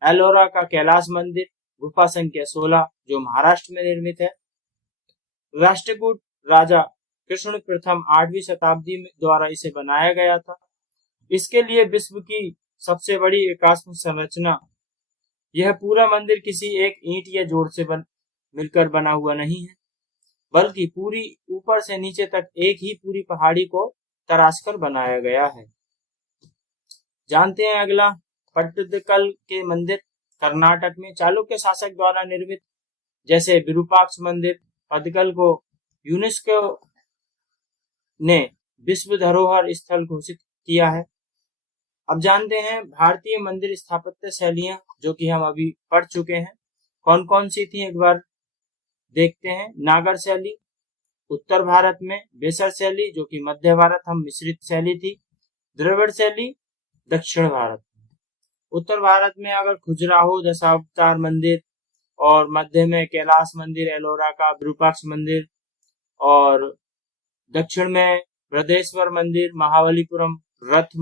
एलोरा का कैलाश मंदिर, गुफा संख्या 16 जो महाराष्ट्र में निर्मित है। राष्ट्रकूट राजा कृष्ण प्रथम 8वीं शताब्दी में द्वारा इसे बनाया गया था। इसके लिए विश्व की सबसे बड़ी एकाश्म संरचना, यह पूरा मंदिर किसी एक ईंट या जोड़ से मिलकर बना हुआ नहीं है, बल्कि पूरी ऊपर से नीचे तक एक ही पूरी पहाड़ी को तराशकर बनाया गया है। जानते हैं अगला, पट्टदकल के मंदिर कर्नाटक में चालुक्य शासक द्वारा निर्मित, जैसे विरूपाक्ष मंदिर। पट्टदकल को यूनेस्को ने विश्व धरोहर स्थल घोषित किया है। अब जानते हैं भारतीय मंदिर स्थापत्य शैलियां जो कि हम अभी पढ़ चुके हैं, कौन कौन सी थी एक बार देखते हैं। नागर शैली उत्तर भारत में, बेसर शैली जो कि मध्य भारत हम मिश्रित शैली थी, द्रविड़ शैली दक्षिण भारत में। उत्तर भारत में अगर खजुराहो दशावतार मंदिर, और मध्य में कैलाश मंदिर एलोरा का, विरूपाक्ष मंदिर, और दक्षिण में बृहदेश्वर मंदिर, महाबलीपुरम रथ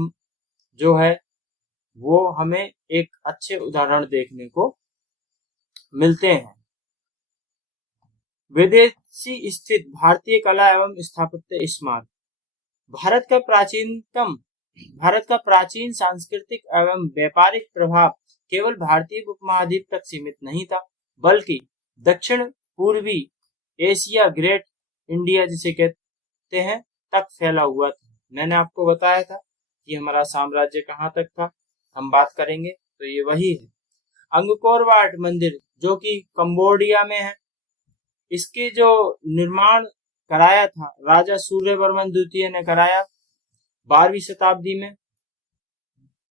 जो है वो हमें एक अच्छे उदाहरण देखने को मिलते हैं। विदेशी स्थित भारतीय कला एवं स्थापत्य स्मारक। भारत का प्राचीन सांस्कृतिक एवं व्यापारिक प्रभाव केवल भारतीय उपमहाद्वीप तक सीमित नहीं था, बल्कि दक्षिण पूर्वी एशिया, ग्रेट इंडिया जिसे कहते हैं, तक फैला हुआ था। मैंने आपको बताया था कि हमारा साम्राज्य कहाँ तक था, हम बात करेंगे तो ये वही है। अंगकोर वाट मंदिर जो कि कंबोडिया में है, इसके जो निर्माण कराया था राजा सूर्यवर्मन द्वितीय ने कराया 12वीं शताब्दी में।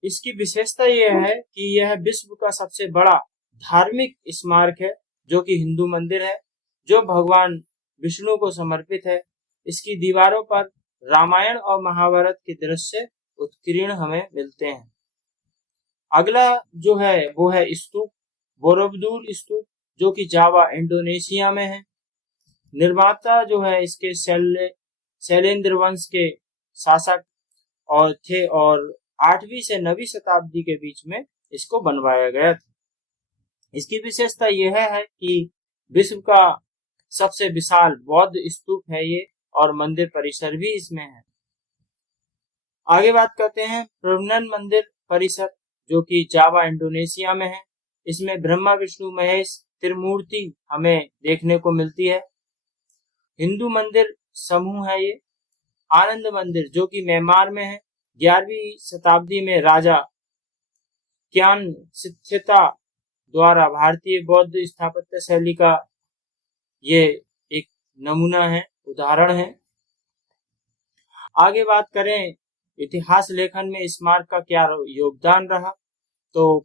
इसकी विशेषता यह है कि यह विश्व का सबसे बड़ा धार्मिक स्मारक है, जो कि हिंदू मंदिर है, जो भगवान विष्णु को समर्पित है। इसकी दीवारों पर रामायण और महाभारत के दृश्य उत्कीर्ण हमें मिलते हैं। अगला जो है वो है स्तूप, बोरोबुदुर स्तूप जो कि जावा इंडोनेशिया में है। निर्माता जो है इसके शैलेंद्र वंश के शासक और थे, और 8वीं से 9वीं शताब्दी के बीच में इसको बनवाया गया था। इसकी विशेषता यह है कि विश्व का सबसे विशाल बौद्ध स्तूप है ये, और मंदिर परिसर भी इसमें है। आगे बात करते हैं प्रवनन मंदिर परिसर जो कि जावा इंडोनेशिया में है। इसमें ब्रह्मा विष्णु महेश त्रिमूर्ति हमें देखने को मिलती है। हिंदू मंदिर समूह है ये। आनंद मंदिर जो कि म्यांमार में है, 11वीं शताब्दी में राजा क्यान सिद्धार्थ द्वारा भारतीय बौद्ध स्थापत्य शैली का ये एक नमूना है, उदाहरण है। आगे बात करें इतिहास लेखन में स्मारक का क्या योगदान रहा? तो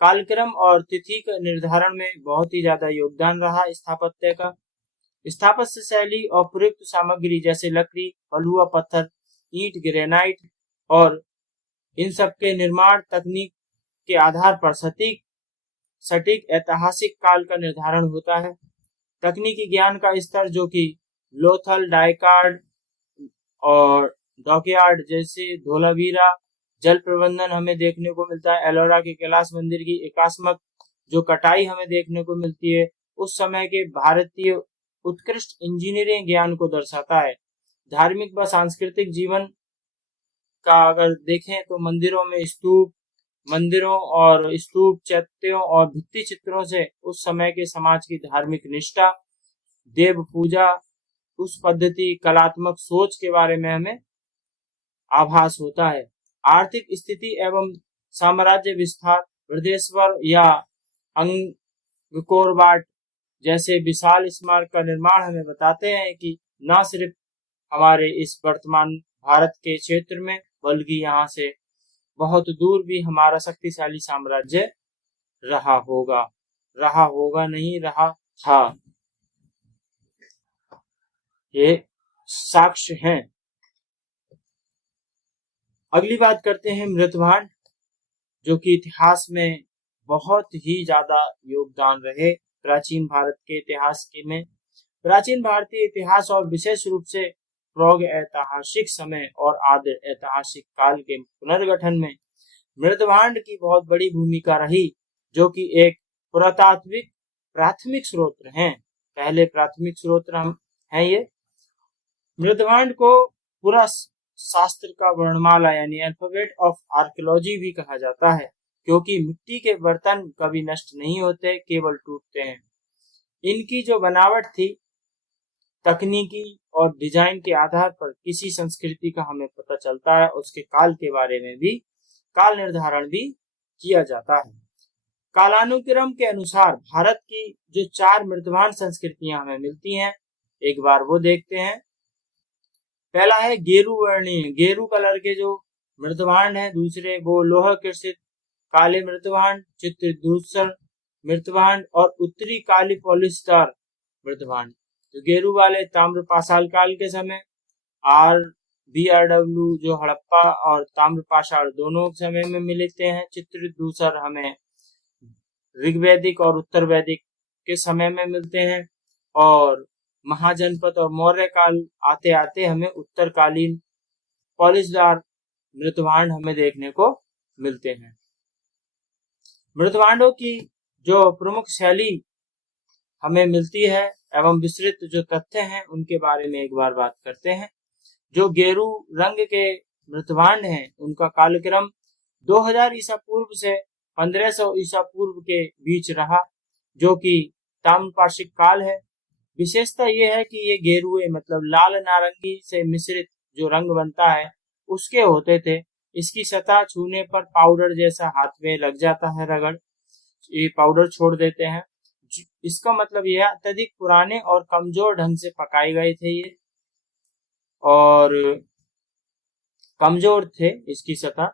कालक्रम और तिथि के निर्धारण में बहुत ही ज्यादा योगदान रहा स्थापत्य का। स्थापत्य शैली और प्रयुक्त सामग्री जैसे लकड़ी, पलुआ पत्थर, ईंट, ग्रेनाइट और इन सब के निर्माण तकनीक के आधार पर सटीक ऐतिहासिक काल का निर्धारण होता है। तकनीकी ज्ञान का स्तर जो कि लोथल, डाइकार्ड और डॉकयार्ड जैसे धोलावीरा जल प्रबंधन हमें देखने को मिलता है। एलोरा के कैलाश मंदिर की एकात्मक जो कटाई हमें देखने को मिलती है, उस समय के भारतीय उत्कृष्ट इंजीनियरिंग ज्ञान को दर्शाता है। धार्मिक व सांस्कृतिक जीवन का अगर देखें तो मंदिरों और स्तूप, चैत्यों और भित्ति चित्रों से उस समय के समाज की धार्मिक निष्ठा, देव पूजा, उस पद्धति, कलात्मक सोच के बारे में हमें आभास होता है। आर्थिक स्थिति एवं साम्राज्य विस्तार, बृहदेश्वर या अंगकोर वाट जैसे विशाल स्मारक का निर्माण हमें बताते हैं कि न सिर्फ हमारे इस वर्तमान भारत के क्षेत्र में बल्कि यहाँ से बहुत दूर भी हमारा शक्तिशाली साम्राज्य रहा था। ये साक्ष्य हैं। अगली बात करते हैं मृतभांड, जो कि इतिहास में बहुत ही ज्यादा योगदान रहे प्राचीन भारत के इतिहास में। प्राचीन भारतीय इतिहास और विशेष रूप से प्राग ऐतिहासिक समय और आदि ऐतिहासिक काल के पुनर्गठन में मृतभांड की बहुत बड़ी भूमिका रही, जो कि एक पुरातात्विक प्राथमिक स्रोत हैं। पहले प्राथमिक स्रोत हैं ये। मृतभांड को पूरा शास्त्र का वर्णमाला यानी अल्फाबेट ऑफ आर्कियोलॉजी भी कहा जाता है, क्योंकि मिट्टी के बर्तन कभी नष्ट नहीं होते, केवल टूटते हैं। इनकी जो बनावट थी, तकनीकी और डिजाइन के आधार पर किसी संस्कृति का हमें पता चलता है, उसके काल के बारे में भी काल निर्धारण भी किया जाता है। कालानुक्रम के अनुसार भारत की जो 4 मृतभांड संस्कृतियां हमें मिलती हैं, एक बार वो देखते हैं। पहला है गेरू वर्णीय, गेरू कलर के जो मृतभांड हैं। दूसरे वो लोह कृषित काले मृतभांड, चित्र धूसर मृतभांड और उत्तरी काली पॉलिस्टर मृतभांड। तो गेरू वाले ताम्र पाषाण काल के समय, BRW जो हड़प्पा और ताम्र पाषाण दोनों समय में मिलते हैं। चित्र धूसर हमें ऋग्वैदिक और उत्तर वैदिक के समय में मिलते हैं, और महाजनपद और मौर्य काल आते आते हमें उत्तरकालीन पॉलिशदार मृतभांड हमें देखने को मिलते हैं। मृतभांडों की जो प्रमुख शैली हमें मिलती है एवं विस्तृत जो तथ्य हैं, उनके बारे में एक बार बात करते हैं। जो गेरू रंग के मृतभांड हैं, उनका कालक्रम 2000 ईसा पूर्व से 1500 ईसा पूर्व के बीच रहा, जो कि ताम्रपाषिक काल है। विशेषता यह है कि ये गेरुए मतलब लाल नारंगी से मिश्रित जो रंग बनता है उसके होते थे। इसकी सतह छूने पर पाउडर जैसा हाथ में लग जाता है, रगड़ ये पाउडर छोड़ देते हैं। इसका मतलब यह अत्यधिक पुराने और कमजोर ढंग से पकाए गए थे ये, और कमजोर थे इसकी सतह।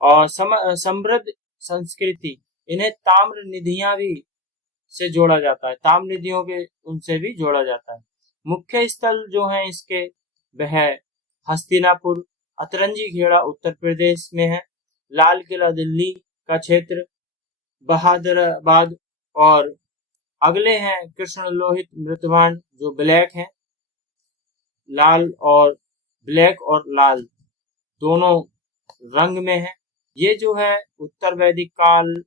और समृद्ध संस्कृति, इन्हें ताम्र निधियां भी से जोड़ा जाता है, ताम्र निधियों के उनसे भी जोड़ा जाता है। मुख्य स्थल जो हैं इसके वह हस्तिनापुर, अतरंजी खेड़ा उत्तर प्रदेश में है, लाल किला दिल्ली का क्षेत्र, बहादुराबाद, और अगले हैं कृष्ण लोहित मृतभांड जो ब्लैक हैं, ब्लैक और लाल दोनों रंग में है। ये जो है उत्तर वैदिक काल,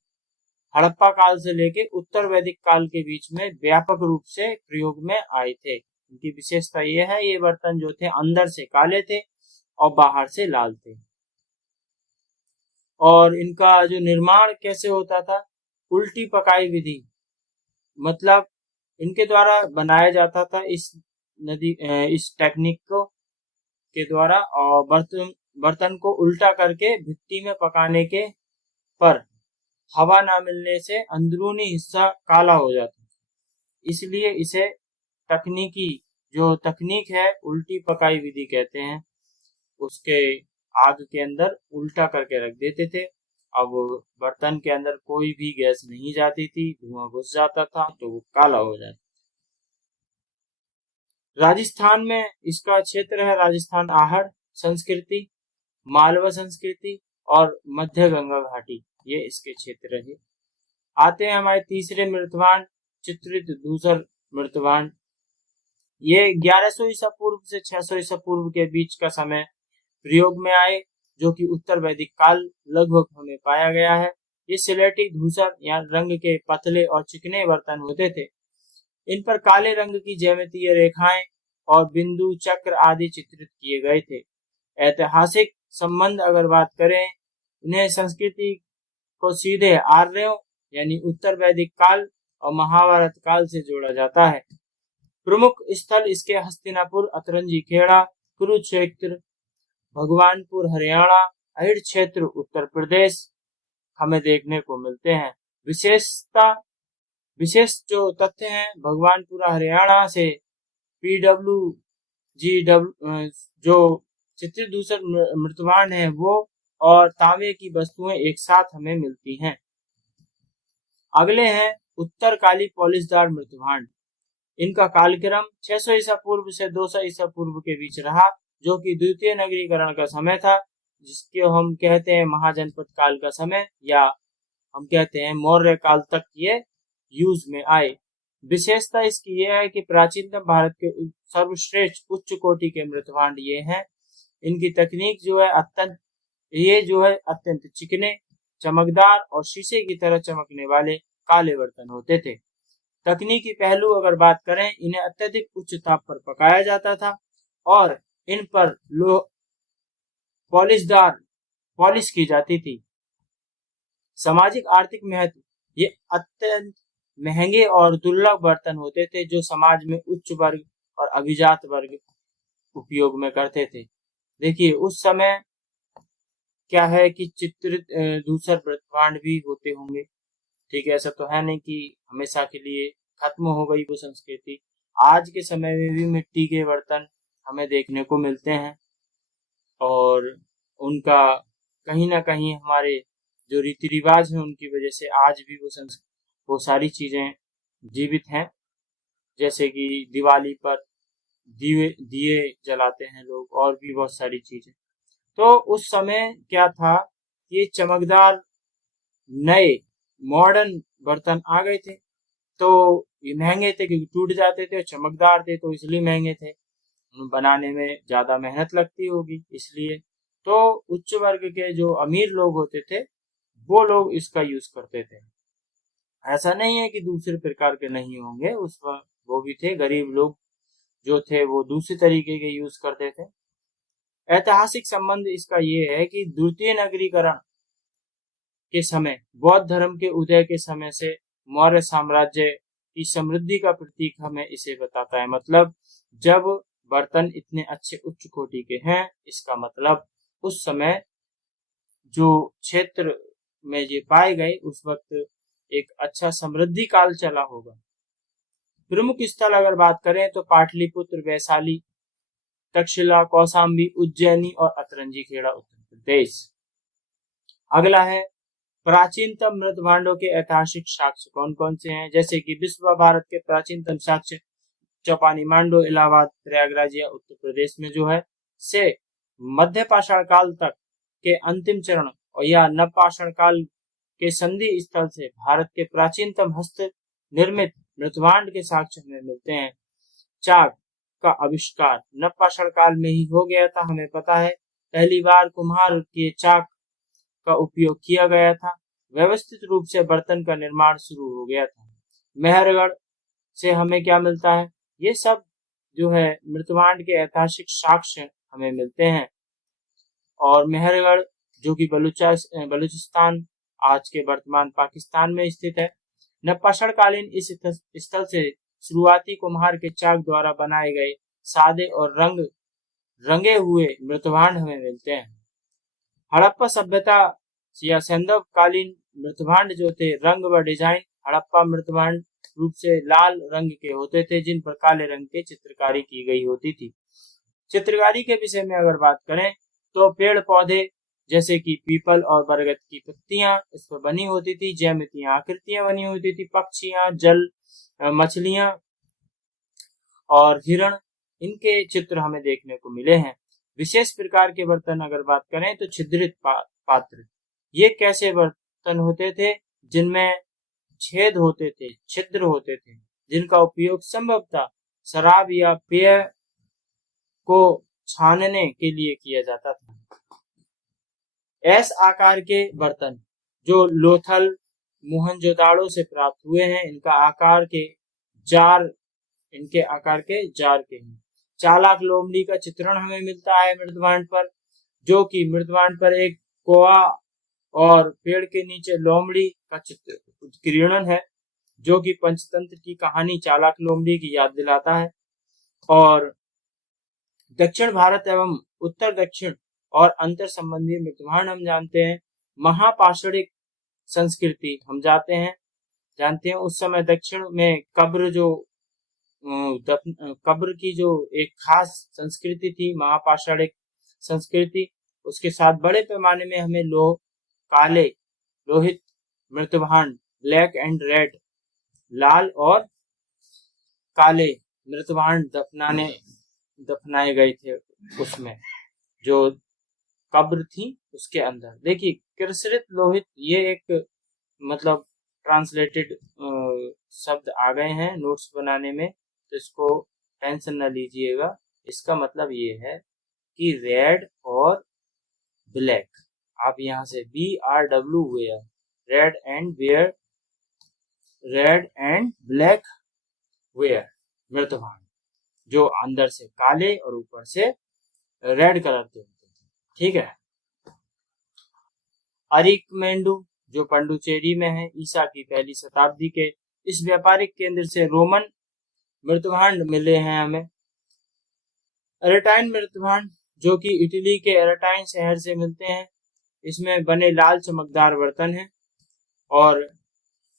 हड़प्पा काल से लेके उत्तर वैदिक काल के बीच में व्यापक रूप से प्रयोग में आए थे। इनकी विशेषता यह है, ये बर्तन जो थे अंदर से काले थे और बाहर से लाल थे। और इनका जो निर्माण कैसे होता था, उल्टी पकाई विधि, मतलब इनके द्वारा बनाया जाता था इस टेक्निक को के द्वारा, और बर्तन को उल्टा करके भट्टी में पकाने के पर हवा ना मिलने से अंदरूनी हिस्सा काला हो जाता, इसलिए इसे तकनीक है उल्टी पकाई विधि कहते हैं। उसके आग के अंदर उल्टा करके रख देते थे। अब बर्तन के अंदर कोई भी गैस नहीं जाती थी, धुआं घुस जाता था तो वो काला हो जाता। राजस्थान में इसका क्षेत्र है, राजस्थान आहड़ संस्कृति, मालवा संस्कृति और मध्य गंगा घाटी, ये इसके क्षेत्र है। आते हैं हमारे तीसरे मृतभांड, चित्रित धूसर मृतभांड। ये 1100 ईसा पूर्व से 600 ईसा पूर्व के बीच का समय प्रयोग में आए, जो कि उत्तर वैदिक काल लगभग हमें पाया गया है। ये सिलेटी धूसर या रंग के पतले और चिकने बर्तन होते थे। इन पर काले रंग की ज्यामितीय रेखाएं और बिंदु चक्र आदि चित्रित किए गए थे। ऐतिहासिक संबंध अगर बात करें, इन्हें संस्कृति को सीधे आर्यों यानी उत्तर वैदिक काल और महाभारत काल से जोड़ा जाता है। प्रमुख स्थल इसके हस्तिनापुर, अतरंजी खेड़ा, कुरुक्षेत्र, भगवानपुर हरियाणा, अहिड़ क्षेत्र उत्तर प्रदेश हमें देखने को मिलते हैं। विशेष जो तथ्य हैं, भगवानपुरा हरियाणा से PWGW जो चित्रित दूसर मृतभांड है वो और तांबे की वस्तुएं एक साथ हमें मिलती हैं। अगले हैं उत्तरकाली पॉलिशदार मृतभांड। इनका कालक्रम 600 ईसा पूर्व से 200 ईसा पूर्व के बीच रहा, जो कि द्वितीय नगरीकरण का समय था, जिसको हम कहते हैं महाजनपद काल का समय, या हम कहते हैं मौर्य काल तक ये यूज में आए। विशेषता इसकी यह है कि प्राचीनतम भारत के सर्वश्रेष्ठ उच्च कोटि के मृतभांड ये हैं। इनकी तकनीक जो है अत्यंत चिकने, चमकदार और शीशे की तरह चमकने वाले काले बर्तन होते थे। तकनीकी पहलू अगर बात करें, इन्हें अत्यधिक उच्च ताप पर पकाया जाता था और इन पर पॉलिश की जाती थी। सामाजिक आर्थिक महत्व, ये अत्यंत महंगे और दुर्लभ बर्तन होते थे जो समाज में उच्च वर्ग और अभिजात वर्ग उपयोग में करते थे। देखिए उस समय क्या है कि चित्रित दूसर मृतभांड भी होते होंगे, ठीक है, ऐसा तो है नहीं कि हमेशा के लिए खत्म हो गई वो संस्कृति। आज के समय में भी मिट्टी के बर्तन हमें देखने को मिलते हैं और उनका कहीं ना कहीं हमारे जो रीति रिवाज है उनकी वजह से आज भी वो सारी चीजें जीवित हैं। जैसे कि दिवाली पर दिए जलाते हैं लोग और भी बहुत सारी चीजें। तो उस समय क्या था, ये चमकदार नए मॉडर्न बर्तन आ गए थे, तो ये महंगे थे क्योंकि टूट जाते थे और चमकदार थे, तो इसलिए महंगे थे। बनाने में ज्यादा मेहनत लगती होगी इसलिए। तो उच्च वर्ग के जो अमीर लोग होते थे वो लोग इसका यूज करते थे। ऐसा नहीं है कि दूसरे प्रकार के नहीं होंगे, उस वक्त वो भी थे। गरीब लोग जो थे वो दूसरे तरीके के यूज करते थे। ऐतिहासिक संबंध इसका ये है कि द्वितीय नगरीकरण के समय, बौद्ध धर्म के उदय के समय से मौर्य साम्राज्य की समृद्धि का प्रतीक हमें इसे बताता है। मतलब जब बर्तन इतने अच्छे उच्च कोटि के हैं, इसका मतलब उस समय जो क्षेत्र में ये पाए गए उस वक्त एक अच्छा समृद्धि काल चला होगा। प्रमुख स्थल अगर बात करें तो पाटलिपुत्र, वैशाली, तक्षशिला, कौशाम्बी, उज्जैनी और अतरंजी खेड़ा उत्तर प्रदेश। अगला है प्राचीनतम मृतभांडों के ऐतिहासिक साक्ष्य कौन कौन से हैं। जैसे कि विश्व भारत के प्राचीनतम साक्ष्य चौपानी मांडो, इलाहाबाद, प्रयागराज या उत्तर प्रदेश में जो है से मध्य पाषाण काल तक के अंतिम चरण और या नव पाषाण काल के संधि स्थल से भारत के प्राचीनतम हस्त निर्मित मृतभांड के साक्ष्य हमें मिलते हैं। चाक का आविष्कार नव पाषाण काल में ही हो गया था, हमें पता है। पहली बार कुम्हार के चाक का उपयोग किया गया था। व्यवस्थित रूप से बर्तन का निर्माण शुरू हो गया था। मेहरगढ़ से हमें क्या मिलता है, ये सब जो है मृतभांड के ऐतिहासिक साक्ष्य हमें मिलते हैं। और मेहरगढ़ जो कि बलूचिस्तान आज के वर्तमान पाकिस्तान में स्थित है। नवपाषाण कालीन इस स्थल से शुरुआती कुम्हार के चाक द्वारा बनाए गए सादे और रंगे हुए मृतभांड हमें मिलते हैं। हड़प्पा सभ्यता या सैंधव कालीन मृतभांड जो थे, रंग व डिजाइन हड़प्पा मृतभांड रूप से लाल रंग के होते थे, जिन पर काले रंग की चित्रकारी की गई होती थी। चित्रकारी के विषय में अगर बात करें तो पेड़ पौधे जैसे कि पीपल और बरगद की पत्तियां इस पर बनी होती थी, ज्यामितीय आकृतियां बनी होती थी, पक्षियां, जल, मछलियां और हिरण, इनके चित्र हमें देखने को मिले हैं। विशेष प्रकार के बर्तन अगर बात करें तो छिद्रित पात्र, ये कैसे बर्तन होते थे जिनमें छेद होते थे, छिद्र होते थे, जिनका उपयोग संभवतः शराब या पेय को छानने के लिए किया जाता था। एस आकार के बर्तन जो लोथल, मोहनजोदाड़ो से प्राप्त हुए हैं, इनके आकार के जार के हैं। चालाक लोमड़ी का चित्रण हमें मिलता है मृदभांड पर, जो कि मृदभांड पर एक कोआ और पेड़ के नीचे लोमड़ी का चित्र उत्कीर्णन है, जो कि पंचतंत्र की कहानी चालाक लोमड़ी की याद दिलाता है। और दक्षिण भारत एवं उत्तर दक्षिण और अंतर संबंधी मृदभांड हम जानते हैं। महापाषाणिक संस्कृति हम जानते हैं उस समय दक्षिण में कब्र की जो एक खास संस्कृति थी, महापाषाणिक संस्कृति, उसके साथ बड़े पैमाने में हमें काले लोहित मृतभांड, ब्लैक एंड रेड, लाल और काले मृतभांड दफनाए गए थे उसमें, जो कब्र थी उसके अंदर। देखिए कृषित लोहित, ये एक मतलब ट्रांसलेटेड शब्द आ गए हैं नोट्स बनाने में, तो इसको टेंशन न लीजिएगा। इसका मतलब ये है कि रेड और ब्लैक, आप यहाँ से BRW ware, red and black ware मृतभांड, जो अंदर से काले और ऊपर से रेड कलर के होते थे। ठीक है। अरिकमेंडू जो पंडुचेरी में है, ईसा की पहली शताब्दी के इस व्यापारिक केंद्र से रोमन मृतभांड मिले हैं हमें। एरेटाइन मृतभांड जो कि इटली के एरेटाइन शहर से मिलते हैं, इसमें बने लाल चमकदार बर्तन हैं। और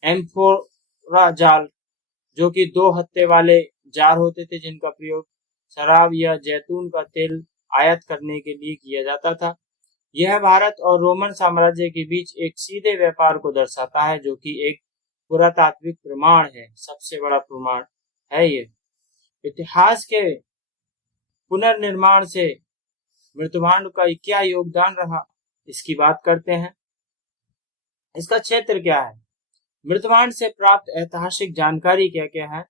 एम्फोरा जाल जो कि 2 हत्थे वाले जार होते थे, जिनका प्रयोग शराब या जैतून का तेल आयात करने के लिए किया जाता था। यह भारत और रोमन साम्राज्य के बीच एक सीधे व्यापार को दर्शाता है, जो कि एक पुरातात्विक प्रमाण है, सबसे बड़ा प्रमाण है ये। इतिहास के पुनर्निर्माण से मृतभांड का क्या योगदान रहा, इसकी बात करते हैं। इसका क्षेत्र क्या है, मृतभांड से प्राप्त ऐतिहासिक जानकारी क्या क्या है,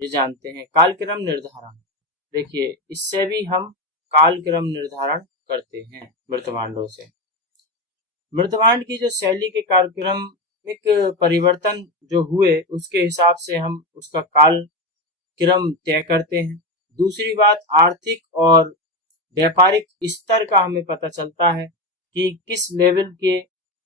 ये जानते हैं। कालक्रम निर्धारण, देखिए इससे भी हम कालक्रम निर्धारण करते हैं मृतभांडों से। मृतभांड की जो शैली के कालक्रमिक परिवर्तन जो हुए, उसके हिसाब से हम उसका कालक्रम तय करते हैं। दूसरी बात, आर्थिक और व्यापारिक स्तर का हमें पता चलता है कि किस लेवल के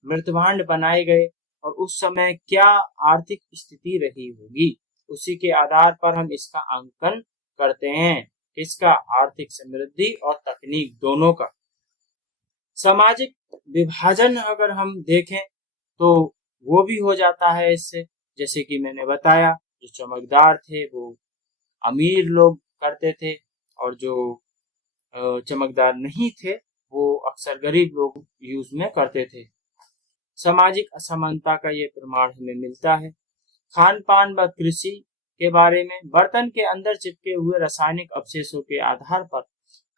मृतभांड बनाए गए और उस समय क्या आर्थिक स्थिति रही होगी, उसी के आधार पर हम इसका अंकन करते हैं, इसका आर्थिक समृद्धि और तकनीक दोनों का। सामाजिक विभाजन अगर हम देखें तो वो भी हो जाता है इससे, जैसे कि मैंने बताया, जो चमकदार थे वो अमीर लोग करते थे, और जो चमकदार नहीं थे वो अक्सर गरीब लोग यूज में करते थे। सामाजिक असमानता का ये प्रमाण हमें मिलता है। खान पान व कृषि के बारे में, बर्तन के अंदर चिपके हुए रासायनिक अवशेषों के आधार पर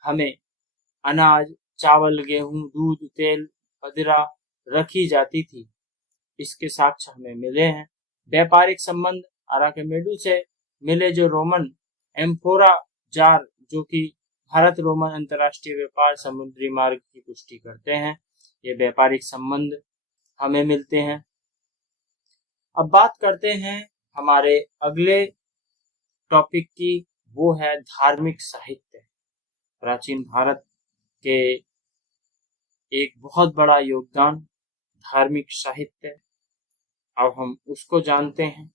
हमें अनाज, चावल, गेहूं, दूध, तेल, मदिरा रखी जाती थी, इसके साक्ष्य हमें मिले हैं। व्यापारिक संबंध, अराकेमेडू से मिले जो रोमन एम्फोरा जार, जो कि भारत रोमन अंतर्राष्ट्रीय व्यापार समुद्री मार्ग की पुष्टि करते हैं, ये व्यापारिक संबंध हमें मिलते हैं। अब बात करते हैं हमारे अगले टॉपिक की, वो है धार्मिक साहित्य। प्राचीन भारत के एक बहुत बड़ा योगदान धार्मिक साहित्य, अब हम उसको जानते हैं।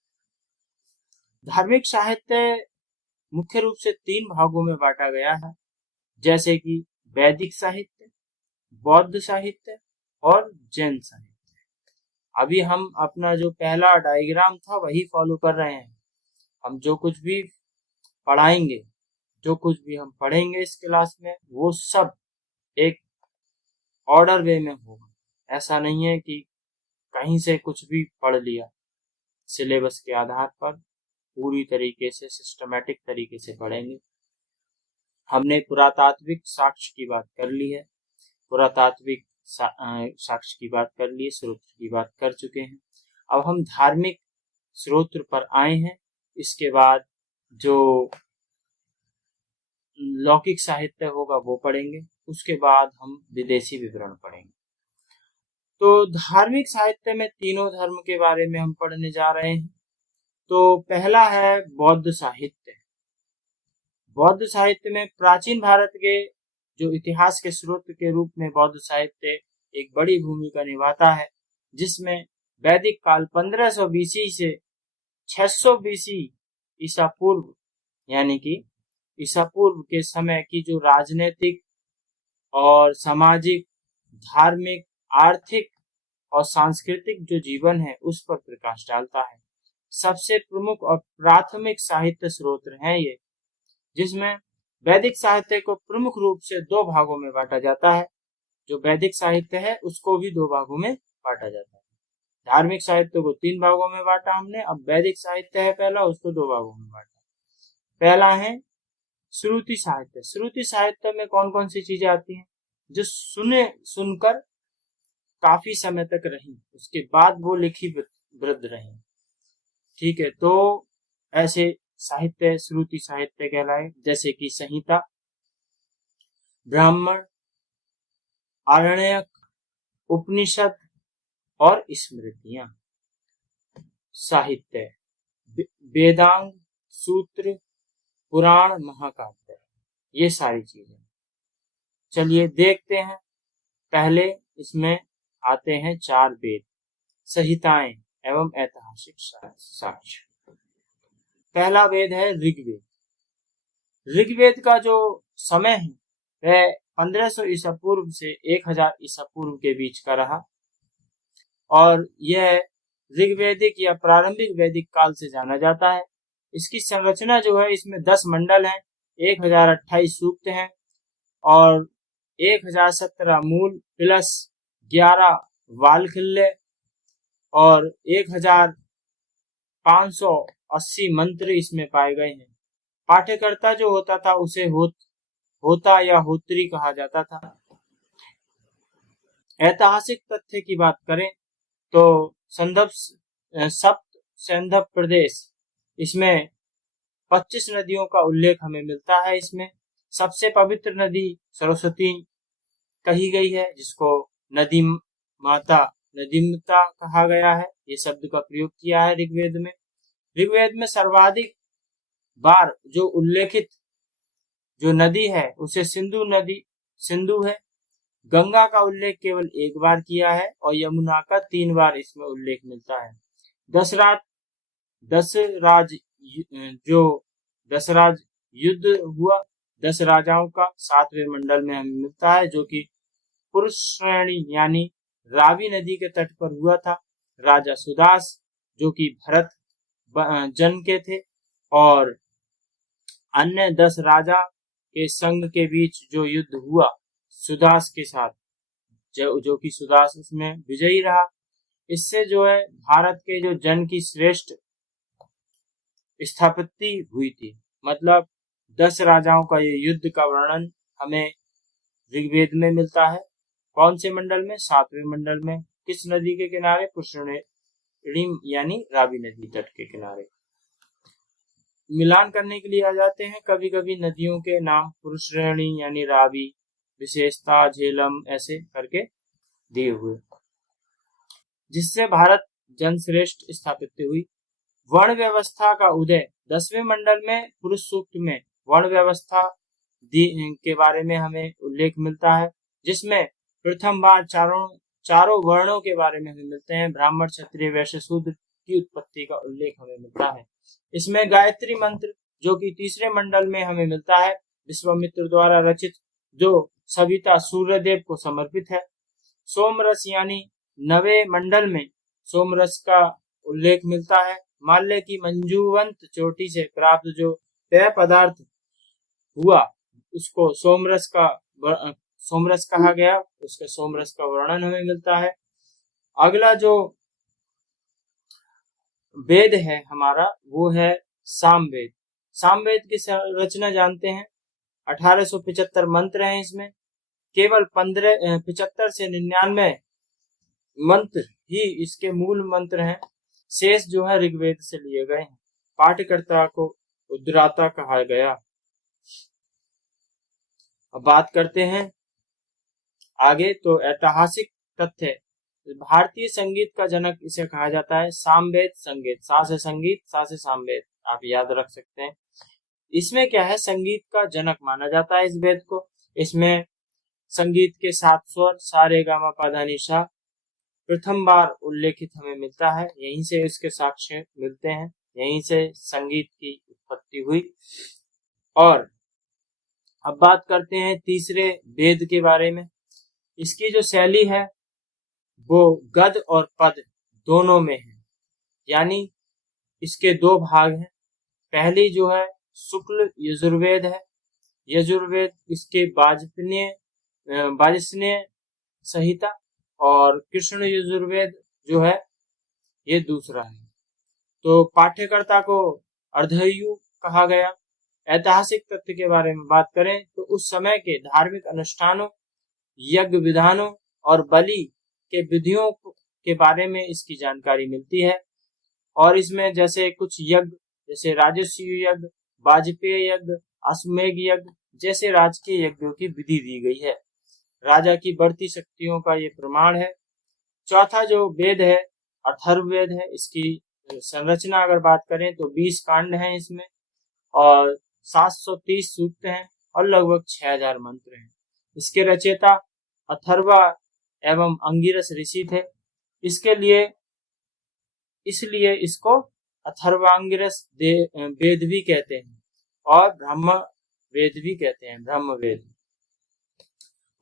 धार्मिक साहित्य मुख्य रूप से 3 भागों में बांटा गया है, जैसे कि वैदिक साहित्य, बौद्ध साहित्य और जैन साहित्य। अभी हम अपना जो पहला डायग्राम था वही फॉलो कर रहे हैं। हम जो कुछ भी पढ़ाएंगे, जो कुछ भी हम पढ़ेंगे इस क्लास में, वो सब एक ऑर्डर वे में होगा। ऐसा नहीं है कि कहीं से कुछ भी पढ़ लिया, सिलेबस के आधार पर पूरी तरीके से सिस्टमेटिक तरीके से पढ़ेंगे। हमने पुरातात्विक साक्ष्य की बात कर ली है, पुरातात्विक साक्ष्य की बात कर ली है, स्रोत की बात कर चुके हैं। अब हम धार्मिक स्रोत पर आए हैं। इसके बाद जो लौकिक साहित्य होगा वो पढ़ेंगे, उसके बाद हम विदेशी विवरण पढ़ेंगे। तो धार्मिक साहित्य में तीनों धर्म के बारे में हम पढ़ने जा रहे हैं। तो पहला है बौद्ध साहित्य। बौद्ध साहित्य में प्राचीन भारत के जो इतिहास के स्रोत के रूप में बौद्ध साहित्य एक बड़ी भूमिका निभाता है, जिसमें वैदिक काल 1500 बीसी से 600 बीसी ईसा पूर्व यानी कि ईसा पूर्व के समय की जो राजनीतिक और सामाजिक, धार्मिक, आर्थिक और सांस्कृतिक जो जीवन है उस पर प्रकाश डालता है। सबसे प्रमुख और प्राथमिक साहित्य स्रोत हैं ये, जिसमें वैदिक साहित्य को प्रमुख रूप से दो भागों में बांटा जाता है। जो वैदिक साहित्य है उसको भी दो भागों में बांटा जाता है। धार्मिक साहित्य को 3 भागों में बांटा हमने, अब वैदिक साहित्य है पहला, उसको 2 भागों में बांटा। पहला है श्रुति साहित्य। श्रुति साहित्य में कौन कौन सी चीजें आती हैं? जो सुनकर काफी समय तक रही, उसके बाद वो लिखी वृद्ध रही। ठीक है, तो ऐसे साहित्य श्रुति साहित्य कहलाए, जैसे कि संहिता, ब्राह्मण, आरण्यक, उपनिषद और स्मृतियां। साहित्य वेदांग, सूत्र, पुराण, महाकाव्य, ये सारी चीजें। चलिए देखते हैं। पहले इसमें आते हैं 4 वेद, संहिताएं एवं ऐतिहासिक साक्ष्य। पहला वेद है ऋग्वेद। ऋग्वेद का जो समय है वह 1500 ईसा पूर्व से 1000 ईसा पूर्व के बीच का रहा, और यह ऋग्वैदिक या प्रारंभिक वैदिक काल से जाना जाता है। इसकी संरचना जो है, इसमें 10 मंडल हैं, 1028 सूक्त हैं और 1017 मूल प्लस 11 वालखिल्य और 1580 मंत्र इसमें पाए गए हैं। पाठ्यकर्ता जो होता था उसे होता या होत्री कहा जाता था। ऐतिहासिक तथ्य की बात करें तो सप्त सैंधव प्रदेश, इसमें 25 नदियों का उल्लेख हमें मिलता है। इसमें सबसे पवित्र नदी सरस्वती कही गई है, जिसको नदी माता, नदीमता कहा गया है। ये शब्द का प्रयोग किया है ऋग्वेद में। ऋग्वेद में सर्वाधिक बार जो उल्लेखित जो नदी है उसे सिंधु है। गंगा का उल्लेख केवल 1 बार किया है और यमुना का 3 बार इसमें उल्लेख मिलता है। दशराज युद्ध हुआ 10 राजाओं का 7वें मंडल में हमें मिलता है, जो कि पुरुष श्रेणी यानी रावी नदी के तट पर हुआ था। राजा सुदास जो कि भरत जन के थे, और अन्य 10 राजा के संघ के बीच जो युद्ध हुआ सुदास के साथ, जो कि सुदास इसमें विजयी रहा। इससे जो है भारत के जो जन की श्रेष्ठ स्थापत्ति हुई थी। मतलब 10 राजाओं का ये युद्ध का वर्णन हमें ऋग्वेद में मिलता है। कौन से मंडल में? 7वें मंडल में। किस नदी के किनारे? पुष्करणी यानी रावी नदी तट के किनारे। मिलान करने के लिए आ जाते हैं कभी कभी नदियों के नाम, पुष्करणी यानी रावी, विशेषता झेलम, ऐसे करके दिए हुए, जिससे भारत जनश्रेष्ठ स्थापित हुई। वर्ण व्यवस्था का उदय 10वें मंडल में पुरुष सूक्त में वर्ण व्यवस्था के बारे में हमें उल्लेख मिलता है, जिसमें प्रथम बार चारों वर्णों के बारे में हमें मिलते हैं। ब्राह्मण, क्षत्रिय, वैश्य, शूद्र की उत्पत्ति का उल्लेख हमें मिलता है। इसमें गायत्री मंत्र जो कि 3रे मंडल में हमें मिलता है, विश्वामित्र द्वारा रचित, जो सविता सूर्यदेव को समर्पित है। सोमरस यानी 9वें मंडल में सोमरस का उल्लेख मिलता है। माल्य की मंजूवंत चोटी से प्राप्त जो पेय पदार्थ हुआ उसको सोमरस का सोमरस कहा गया, उसके सोमरस का वर्णन हमें मिलता है। अगला जो वेद है हमारा वो है सामवेद। सामवेद की रचना जानते हैं। 1875 मंत्र हैं इसमें। केवल 75 से 99 मंत्र ही इसके मूल मंत्र हैं। शेष जो है ऋग्वेद से लिए गए हैं। पाठकर्ता को उद्गाता कहा गया। अब बात करते हैं आगे। तो ऐतिहासिक तथ्य, भारतीय संगीत का जनक इसे कहा जाता है। सामवेद संगीत, सा से संगीत, सा से सामवेद, आप याद रख सकते हैं। इसमें क्या है, संगीत का जनक माना जाता है इस वेद को। इसमें संगीत के 7 स्वर सा रे गा मा पा धा नि सा प्रथम बार उल्लेखित हमें मिलता है। यहीं से इसके साक्ष्य मिलते हैं, यहीं से संगीत की उत्पत्ति हुई। और अब बात करते हैं तीसरे वेद के बारे में। इसकी जो शैली है वो गद और पद दोनों में है, यानी इसके 2 भाग हैं। पहली जो है शुक्ल यजुर्वेद है। यजुर्वेद इसके वाजस्नेय संहिता, और कृष्ण यजुर्वेद जो है ये दूसरा है। तो पाठ्यकर्ता को अर्धयु कहा गया। ऐतिहासिक तथ्य के बारे में बात करें तो उस समय के धार्मिक अनुष्ठानों, यज्ञ विधानों और बलि के विधियों के बारे में इसकी जानकारी मिलती है। और इसमें जैसे कुछ यज्ञ, जैसे राजस्व यज्ञ, वाजपेय यज्ञ, अश्वमेघ यज्ञ जैसे राजकीय यज्ञों की विधि दी गई है। राजा की बढ़ती शक्तियों का ये प्रमाण है। चौथा जो वेद है अथर्ववेद है। इसकी संरचना अगर बात करें तो 20 कांड हैं इसमें, और 730 सूक्त हैं, और लगभग 6000 मंत्र हैं। इसके रचयिता अथर्वा एवं अंगिरस ऋषि थे। इसलिए इसको अथर्वांगिरस वेद भी कहते हैं, और ब्रह्म वेद भी कहते हैं, ब्रह्म वेद।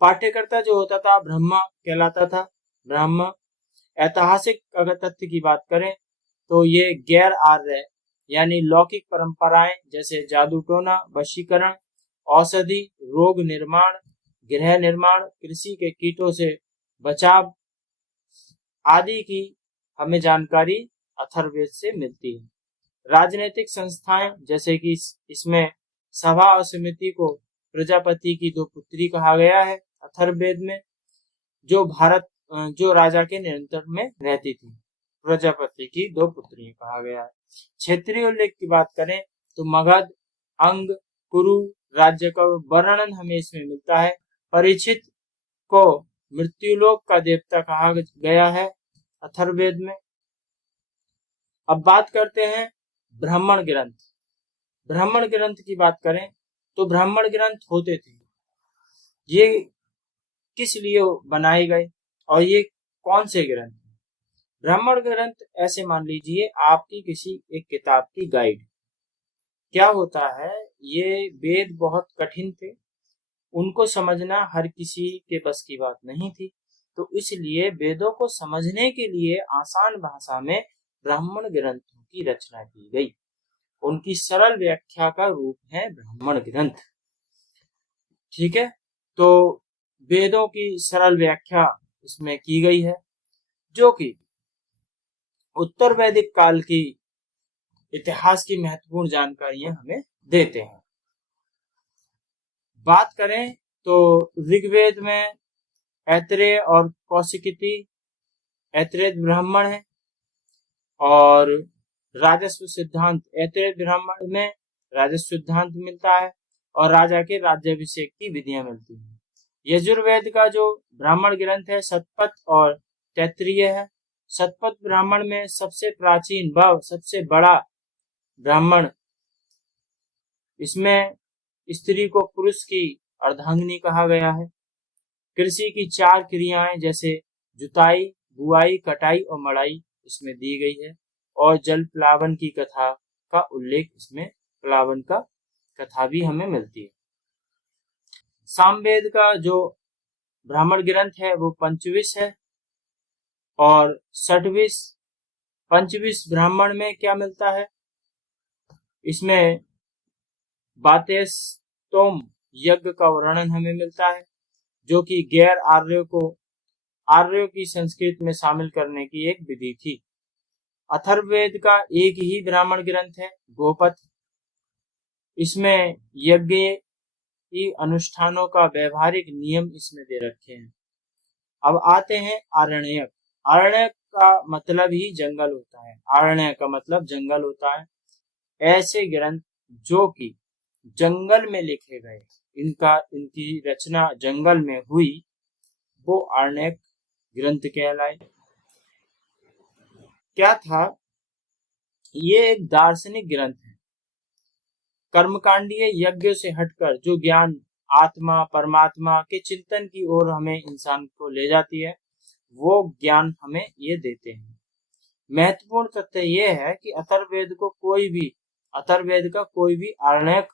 पाठ्यकर्ता जो होता था ब्रह्मा कहलाता था, ब्रह्म। ऐतिहासिक अगर तथ्य की बात करें तो ये गैर आर्य यानी लौकिक परंपराएं जैसे जादू टोना, वशीकरण, औषधि, रोग निर्माण, गृह निर्माण, कृषि के कीटों से बचाव आदि की हमें जानकारी अथर्ववेद से मिलती है। राजनीतिक संस्थाएं जैसे कि इसमें सभा और समिति को प्रजापति की 2 पुत्री कहा गया है अथर्ववेद में, जो राजा के नियंत्रण में रहती थी। प्रजापति की 2 पुत्री कहा गया है। क्षेत्रीय उल्लेख की बात करें तो मगध, अंग, कुरु राज्य का वर्णन हमें इसमें मिलता है। परीक्षित को मृत्युलोक का देवता कहा गया है अथर्ववेद में। अब बात करते हैं ब्राह्मण ग्रंथ। ब्राह्मण ग्रंथ की बात करें तो ब्राह्मण ग्रंथ होते थे, ये किस लिए बनाए गए और ये कौन से ग्रंथ? ब्राह्मण ग्रंथ ऐसे मान लीजिए आपकी किसी एक किताब की गाइड। क्या होता है, ये वेद बहुत कठिन थे, उनको समझना हर किसी के बस की बात नहीं थी। तो इसलिए वेदों को समझने के लिए आसान भाषा में ब्राह्मण ग्रंथों की रचना की गई। उनकी सरल व्याख्या का रूप है ब्राह्मण ग्रंथ। ठीक है, तो वेदों की सरल व्याख्या इसमें की गई है, जो कि उत्तर वैदिक काल की इतिहास की महत्वपूर्ण जानकारियां हमें देते हैं। बात करें तो ऋग्वेद में ऐतरेय और कौशिकी, ऐतरेय ब्राह्मण है, और राजस्व सिद्धांत, ऐतरेय ब्राह्मण में राजस्व सिद्धांत मिलता है और राजा के राज्याभिषेक की विधियां मिलती हैं। यजुर्वेद का जो ब्राह्मण ग्रंथ है शतपथ और तैत्तिरीय है। शतपथ ब्राह्मण में सबसे प्राचीन व सबसे बड़ा ब्राह्मण, इसमें स्त्री को पुरुष की अर्धांगिनी कहा गया है। कृषि की 4 क्रियाएं जैसे जुताई, बुआई, कटाई और मड़ाई इसमें दी गई है, और जल प्लावन की कथा का उल्लेख इसमें, प्लावन का कथा भी हमें मिलती है। सामवेद का जो ब्राह्मण ग्रंथ है वो पंचविश है, और षटविश। पंचविश ब्राह्मण में क्या मिलता है, इसमें बातेस्तोम यज्ञ का वर्णन हमें मिलता है। जो कि गैर आर्यों को आर्यों की संस्कृति में शामिल करने की एक विधि थी। अथर्ववेद का एक ही ब्राह्मण ग्रंथ है, गोपथ। इसमें यज्ञ की अनुष्ठानों का व्यवहारिक नियम इसमें दे रखे हैं। अब आते हैं आरण्यक। आरण्यक का मतलब ही जंगल होता है। आरण्य का मतलब जंगल होता है। ऐसे ग्रंथ जो कि जंगल में लिखे गए, इनकी रचना जंगल में हुई, वो आरण्यक ग्रंथ कहलाए। क्या था? ये एक दार्शनिक ग्रंथ है। कर्मकांडीय यज्ञ से हटकर जो ज्ञान आत्मा परमात्मा के चिंतन की ओर हमें इंसान को ले जाती है, वो ज्ञान हमें ये देते हैं। महत्वपूर्ण तथ्य ये है कि अथर्ववेद का कोई भी आरण्यक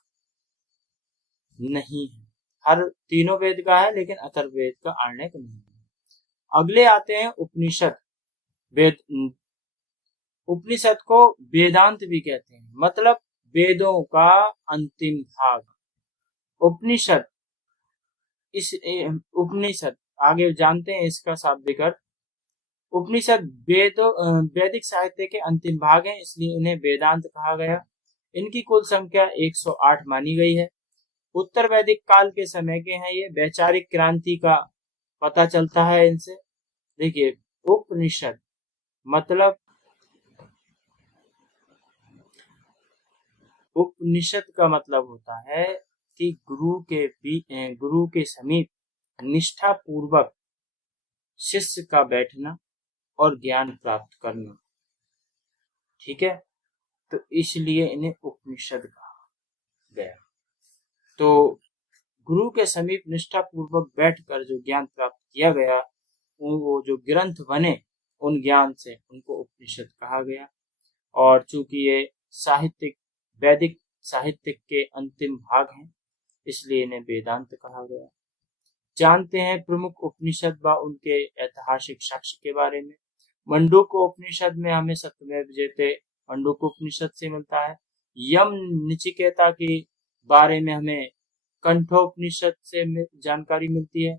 नहीं है। हर तीनों वेद का है, लेकिन अथर्ववेद का आरण्यक नहीं है। अगले आते हैं उपनिषद। उपनिषद को वेदांत भी कहते हैं, मतलब वेदों का अंतिम भाग। उपनिषद आगे जानते हैं इसका शाब्दिक अर्थ। उपनिषद वैदिक साहित्य के अंतिम भाग हैं, इसलिए इन्हें वेदांत कहा गया। इनकी कुल संख्या 108 मानी गई है। उत्तर वैदिक काल के समय के हैं ये। वैचारिक क्रांति का पता चलता है इनसे। देखिए, उपनिषद मतलब उपनिषद का मतलब होता है कि गुरु के समीप निष्ठा पूर्वक शिष्य का बैठना और ज्ञान प्राप्त करना। ठीक है, तो इसलिए इन्हें उपनिषद कहा गया। तो गुरु के समीप निष्ठा पूर्वक बैठकर जो ज्ञान प्राप्त किया गया, वो जो ग्रंथ बने, उन ज्ञान से उनको उपनिषद कहा गया। और चूंकि ये वैदिक साहित्य के अंतिम भाग हैं, इसलिए इन्हें वेदांत कहा गया। जानते हैं प्रमुख उपनिषद व उनके ऐतिहासिक साक्ष्य के बारे में। मंडूक उपनिषद में हमें सत्यमेव जयते मंडूक उपनिषद से मिलता है। यम निचिकेता के बारे में हमें कंठोपनिषद से जानकारी मिलती है।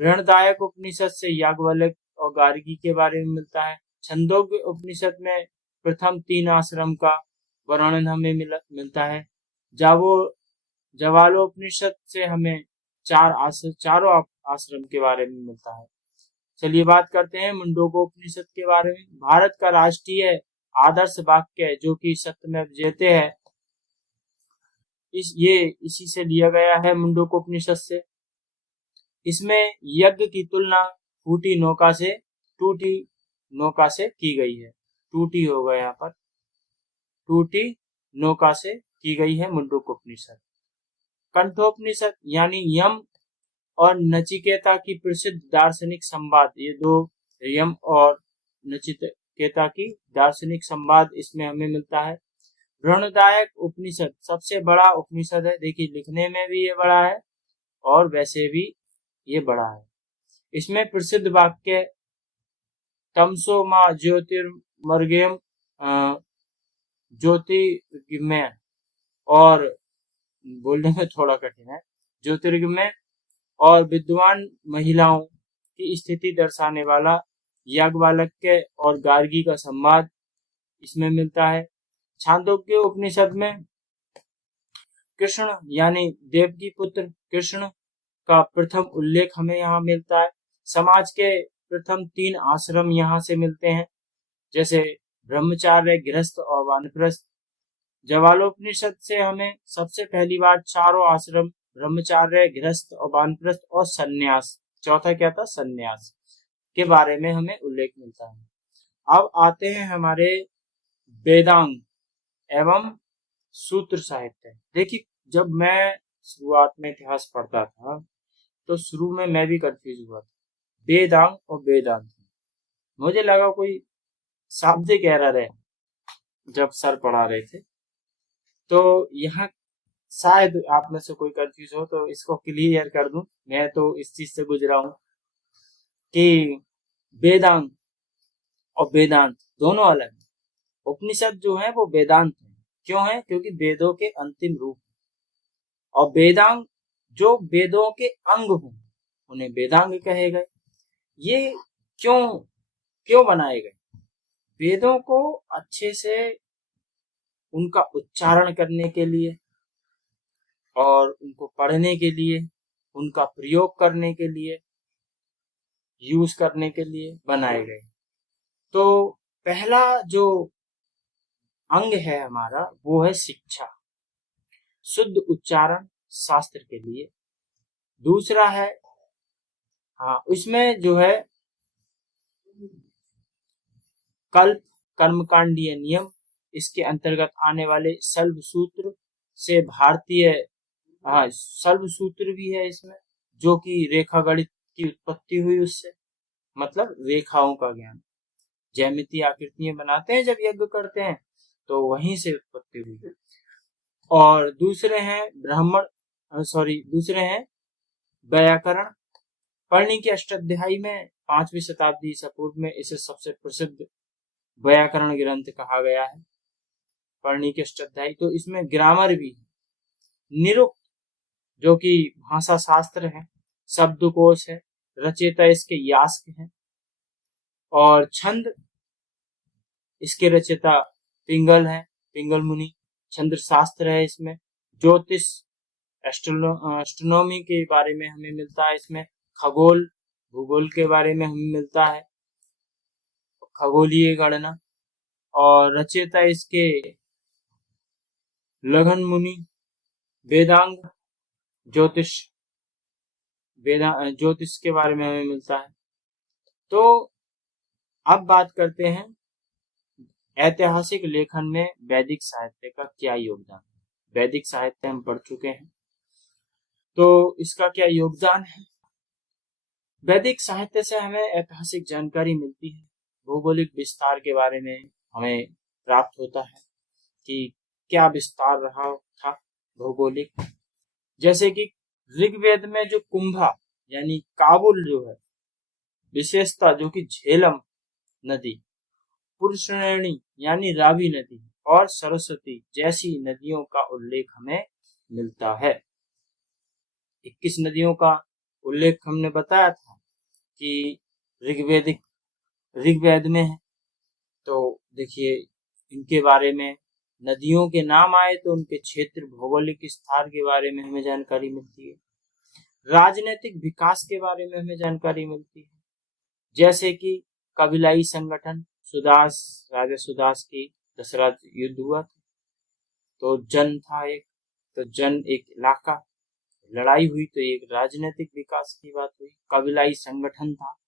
बृहदारण्यक उपनिषद से याज्ञवल्क्य और गार्गी के बारे में मिलता है। छंदोग्य उपनिषद में प्रथम 3 आश्रम का वर्णन हमें मिलता है। जवालोपनिषद से हमें चारों आश्रम के बारे में मिलता है। चलिए बात करते हैं मुंडकोपनिषद के बारे में। भारत का राष्ट्रीय आदर्श वाक्य जो कि सत्यमेव जयते है, इसी से लिया गया है, मुंडकोपनिषद से। इसमें यज्ञ की तुलना टूटी नौका से की गई है। टूटी होगा यहाँ पर, टूटी नौका से की गई है मुंडकोपनिषद। कंठोपनिषद यानी यम और नचिकेता की प्रसिद्ध दार्शनिक संवाद, ये दो यम और नचिकेता की दार्शनिक संवाद इसमें हमें मिलता है। बृहदारण्यक उपनिषद सबसे बड़ा उपनिषद है। देखिए, लिखने में भी ये बड़ा है और वैसे भी ये बड़ा है। इसमें प्रसिद्ध वाक्य तमसो मा ज्योतिर्मर्गेम ज्योतिर्गमय, और बोलने में थोड़ा कठिन है, ज्योतिर्गमय और विद्वान महिलाओं की स्थिति दर्शाने वाला याज्ञवल्क्य और गार्गी का संवाद इसमें मिलता है। छांदोग्य उपनिषद में कृष्ण यानी देवकी पुत्र कृष्ण का प्रथम उल्लेख हमें यहाँ मिलता है। समाज के प्रथम 3 आश्रम यहाँ से मिलते हैं, जैसे ब्रह्मचार्य, गृहस्थ और वानप्रस्थ। जवालोपनिषद से हमें सबसे पहली बार चारों आश्रम ब्रह्मचार्य, गृहस्थ और वानप्रस्थ और सन्यास, चौथा क्या था, सन्यास, के बारे में हमें उल्लेख मिलता है। अब आते हैं हमारे वेदांग एवं सूत्र साहित्य। देखिए, जब मैं शुरुआत में इतिहास पढ़ता था तो शुरू में मैं भी कंफ्यूज हुआ था, वेदांग और वेदांत। मुझे लगा कोई शाब्दिक एरर है जब सर पढ़ा रहे थे। तो यहाँ शायद आप में से कोई कंफ्यूज हो तो इसको क्लियर कर दूं। मैं तो इस चीज से गुजरा हूं कि वेदांग और वेदांत दोनों अलग हैं। उपनिषद जो है वो वेदांत है। क्यों है? क्योंकि वेदों के अंतिम रूप। और वेदांग जो वेदों के अंग हों उन्हें वेदांग कहे गए। ये क्यों क्यों बनाए गए? वेदों को अच्छे से उनका उच्चारण करने के लिए और उनको पढ़ने के लिए, उनका प्रयोग करने के लिए, यूज करने के लिए बनाए गए। तो पहला जो अंग है हमारा वो है शिक्षा, शुद्ध उच्चारण शास्त्र के लिए। दूसरा है इसमें जो है कल्प, कर्मकांडीय नियम, इसके अंतर्गत आने वाले शल्भ सूत्र से भारतीय शल्भ सूत्र भी है इसमें, जो कि रेखा गणित की उत्पत्ति हुई उससे, मतलब रेखाओं का ज्ञान। ज्यामितीय आकृतियां बनाते हैं जब यज्ञ करते हैं, तो वहीं से उत्पत्ति हुई। और दूसरे हैं व्याकरण। पढ़ने की अष्टाध्यायी में 5वीं शताब्दी ईसा पूर्व में इसे सबसे प्रसिद्ध व्याकरण ग्रंथ कहा गया है, पढ़ने की अष्टाध्यायी। तो इसमें ग्रामर भी है, निरुक्त जो कि भाषा शास्त्र है, शब्दकोश है, रचयिता इसके यास्क है, और छंद इसके रचयिता पिंगल है, पिंगल मुनि। छंद शास्त्र है इसमें, ज्योतिष एस्ट्रोनॉमी के बारे में हमें मिलता है इसमें, खगोल भूगोल के बारे में हमें मिलता है, खगोलीय गणना। और रचयिता इसके लगन मुनि। वेदांग ज्योतिष के बारे में हमें मिलता है। तो अब बात करते हैं ऐतिहासिक लेखन में वैदिक साहित्य का क्या योगदान है। वैदिक साहित्य हम पढ़ चुके हैं, तो इसका क्या योगदान है। वैदिक साहित्य से हमें ऐतिहासिक जानकारी मिलती है, भौगोलिक विस्तार के बारे में हमें प्राप्त होता है कि क्या विस्तार रहा था भौगोलिक। जैसे कि ऋग्वेद में जो कुंभा यानी काबुल जो है, विशेषता जो कि झेलम नदी, पुरुषरेणी यानी रावी नदी और सरस्वती जैसी नदियों का उल्लेख हमें मिलता है। 21 नदियों का उल्लेख हमने बताया था कि ऋग्वेद में है। तो देखिए इनके बारे में, नदियों के नाम आए तो उनके क्षेत्र, भौगोलिक स्थान के बारे में हमें जानकारी मिलती है। राजनीतिक विकास के बारे में हमें जानकारी मिलती है, जैसे कि कबीलाई संगठन, राजा सुदास की दशरथ युद्ध हुआ था, तो जन था एक, तो जन एक इलाका, लड़ाई हुई तो एक राजनीतिक विकास की बात हुई, कबीलाई संगठन था।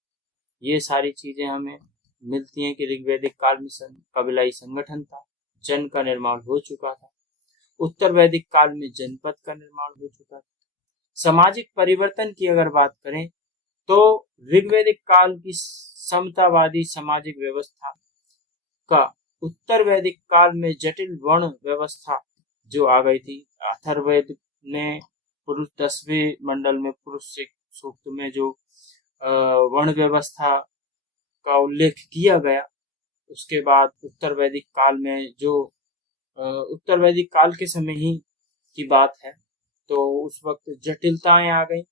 ये सारी चीजें हमें मिलती हैं कि ऋग्वैदिक काल में कबीलाई संगठन था, जन का निर्माण हो चुका था। उत्तर वैदिक काल में जनपद का निर्माण हो चुका था। सामाजिक परिवर्तन की अगर बात करें तो ऋग्वैदिक काल की समतावादी सामाजिक व्यवस्था का उत्तर वैदिक काल में जटिल वर्ण व्यवस्था जो आ गई थी। अथर्ववेद ने पुरुष 10वें मंडल में पुरुष सूक्त में जो वर्ण व्यवस्था का उल्लेख किया गया, उसके बाद उत्तर वैदिक काल में जो उत्तर वैदिक काल के समय ही की बात है, तो उस वक्त जटिलताएं आ गई,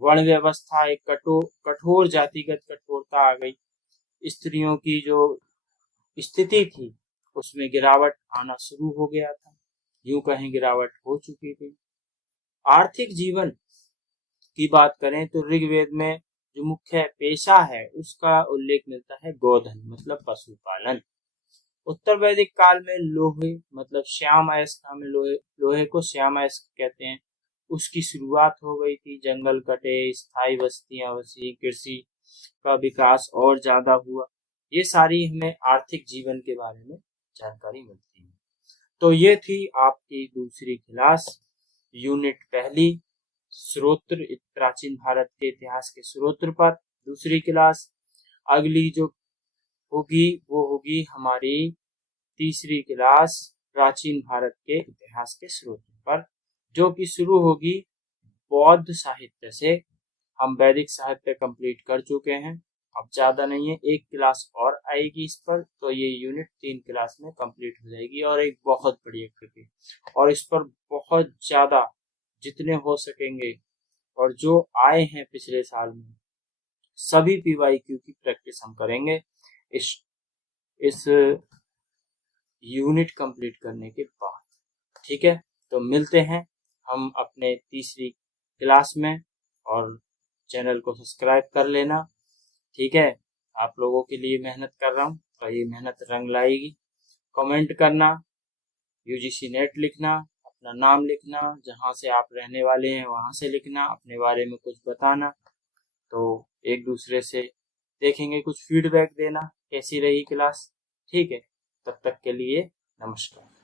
वर्ण व्यवस्था एक कठोर जातिगत कठोरता आ गई, स्त्रियों की जो स्थिति थी उसमें गिरावट आना शुरू हो गया था, यूं कहें गिरावट हो चुकी थी। आर्थिक जीवन की बात करें तो ऋग्वेद में जो मुख्य पेशा है उसका उल्लेख मिलता है गोधन मतलब पशुपालन। उत्तर वैदिक काल में लोहे मतलब श्याम अयस्क, हमें लोहे को श्याम अयस्क कहते हैं, उसकी शुरुआत हो गई थी। जंगल कटे, स्थायी बस्तियां बसी, कृषि का विकास और ज्यादा हुआ। ये सारी हमें आर्थिक जीवन के बारे में जानकारी मिलती है। तो ये थी आपकी दूसरी क्लास, यूनिट पहली, स्रोत्र, प्राचीन भारत के इतिहास के स्रोत्र पर दूसरी क्लास। अगली जो होगी वो होगी हमारी तीसरी क्लास, प्राचीन भारत के इतिहास के स्रोत्र पर, जो कि शुरू होगी बौद्ध साहित्य से। हम वैदिक साहित्य कंप्लीट कर चुके हैं, अब ज्यादा नहीं है, एक क्लास और आएगी इस पर, तो ये यूनिट 3 क्लास में कंप्लीट हो जाएगी और एक बहुत बड़ी एक्टिविटी, और इस पर बहुत ज्यादा जितने हो सकेंगे और जो आए हैं पिछले साल में सभी PYQ की प्रैक्टिस हम करेंगे इस यूनिट कंप्लीट करने के बाद। ठीक है, तो मिलते हैं हम अपने तीसरी क्लास में, और चैनल को सब्सक्राइब कर लेना। ठीक है, आप लोगों के लिए मेहनत कर रहा हूँ, तो ये मेहनत रंग लाएगी। कमेंट करना, UGC नेट लिखना, अपना नाम लिखना, जहाँ से आप रहने वाले हैं वहाँ से लिखना, अपने बारे में कुछ बताना। तो एक दूसरे से देखेंगे, कुछ फीडबैक देना कैसी रही क्लास। ठीक है, तब तक के लिए नमस्कार।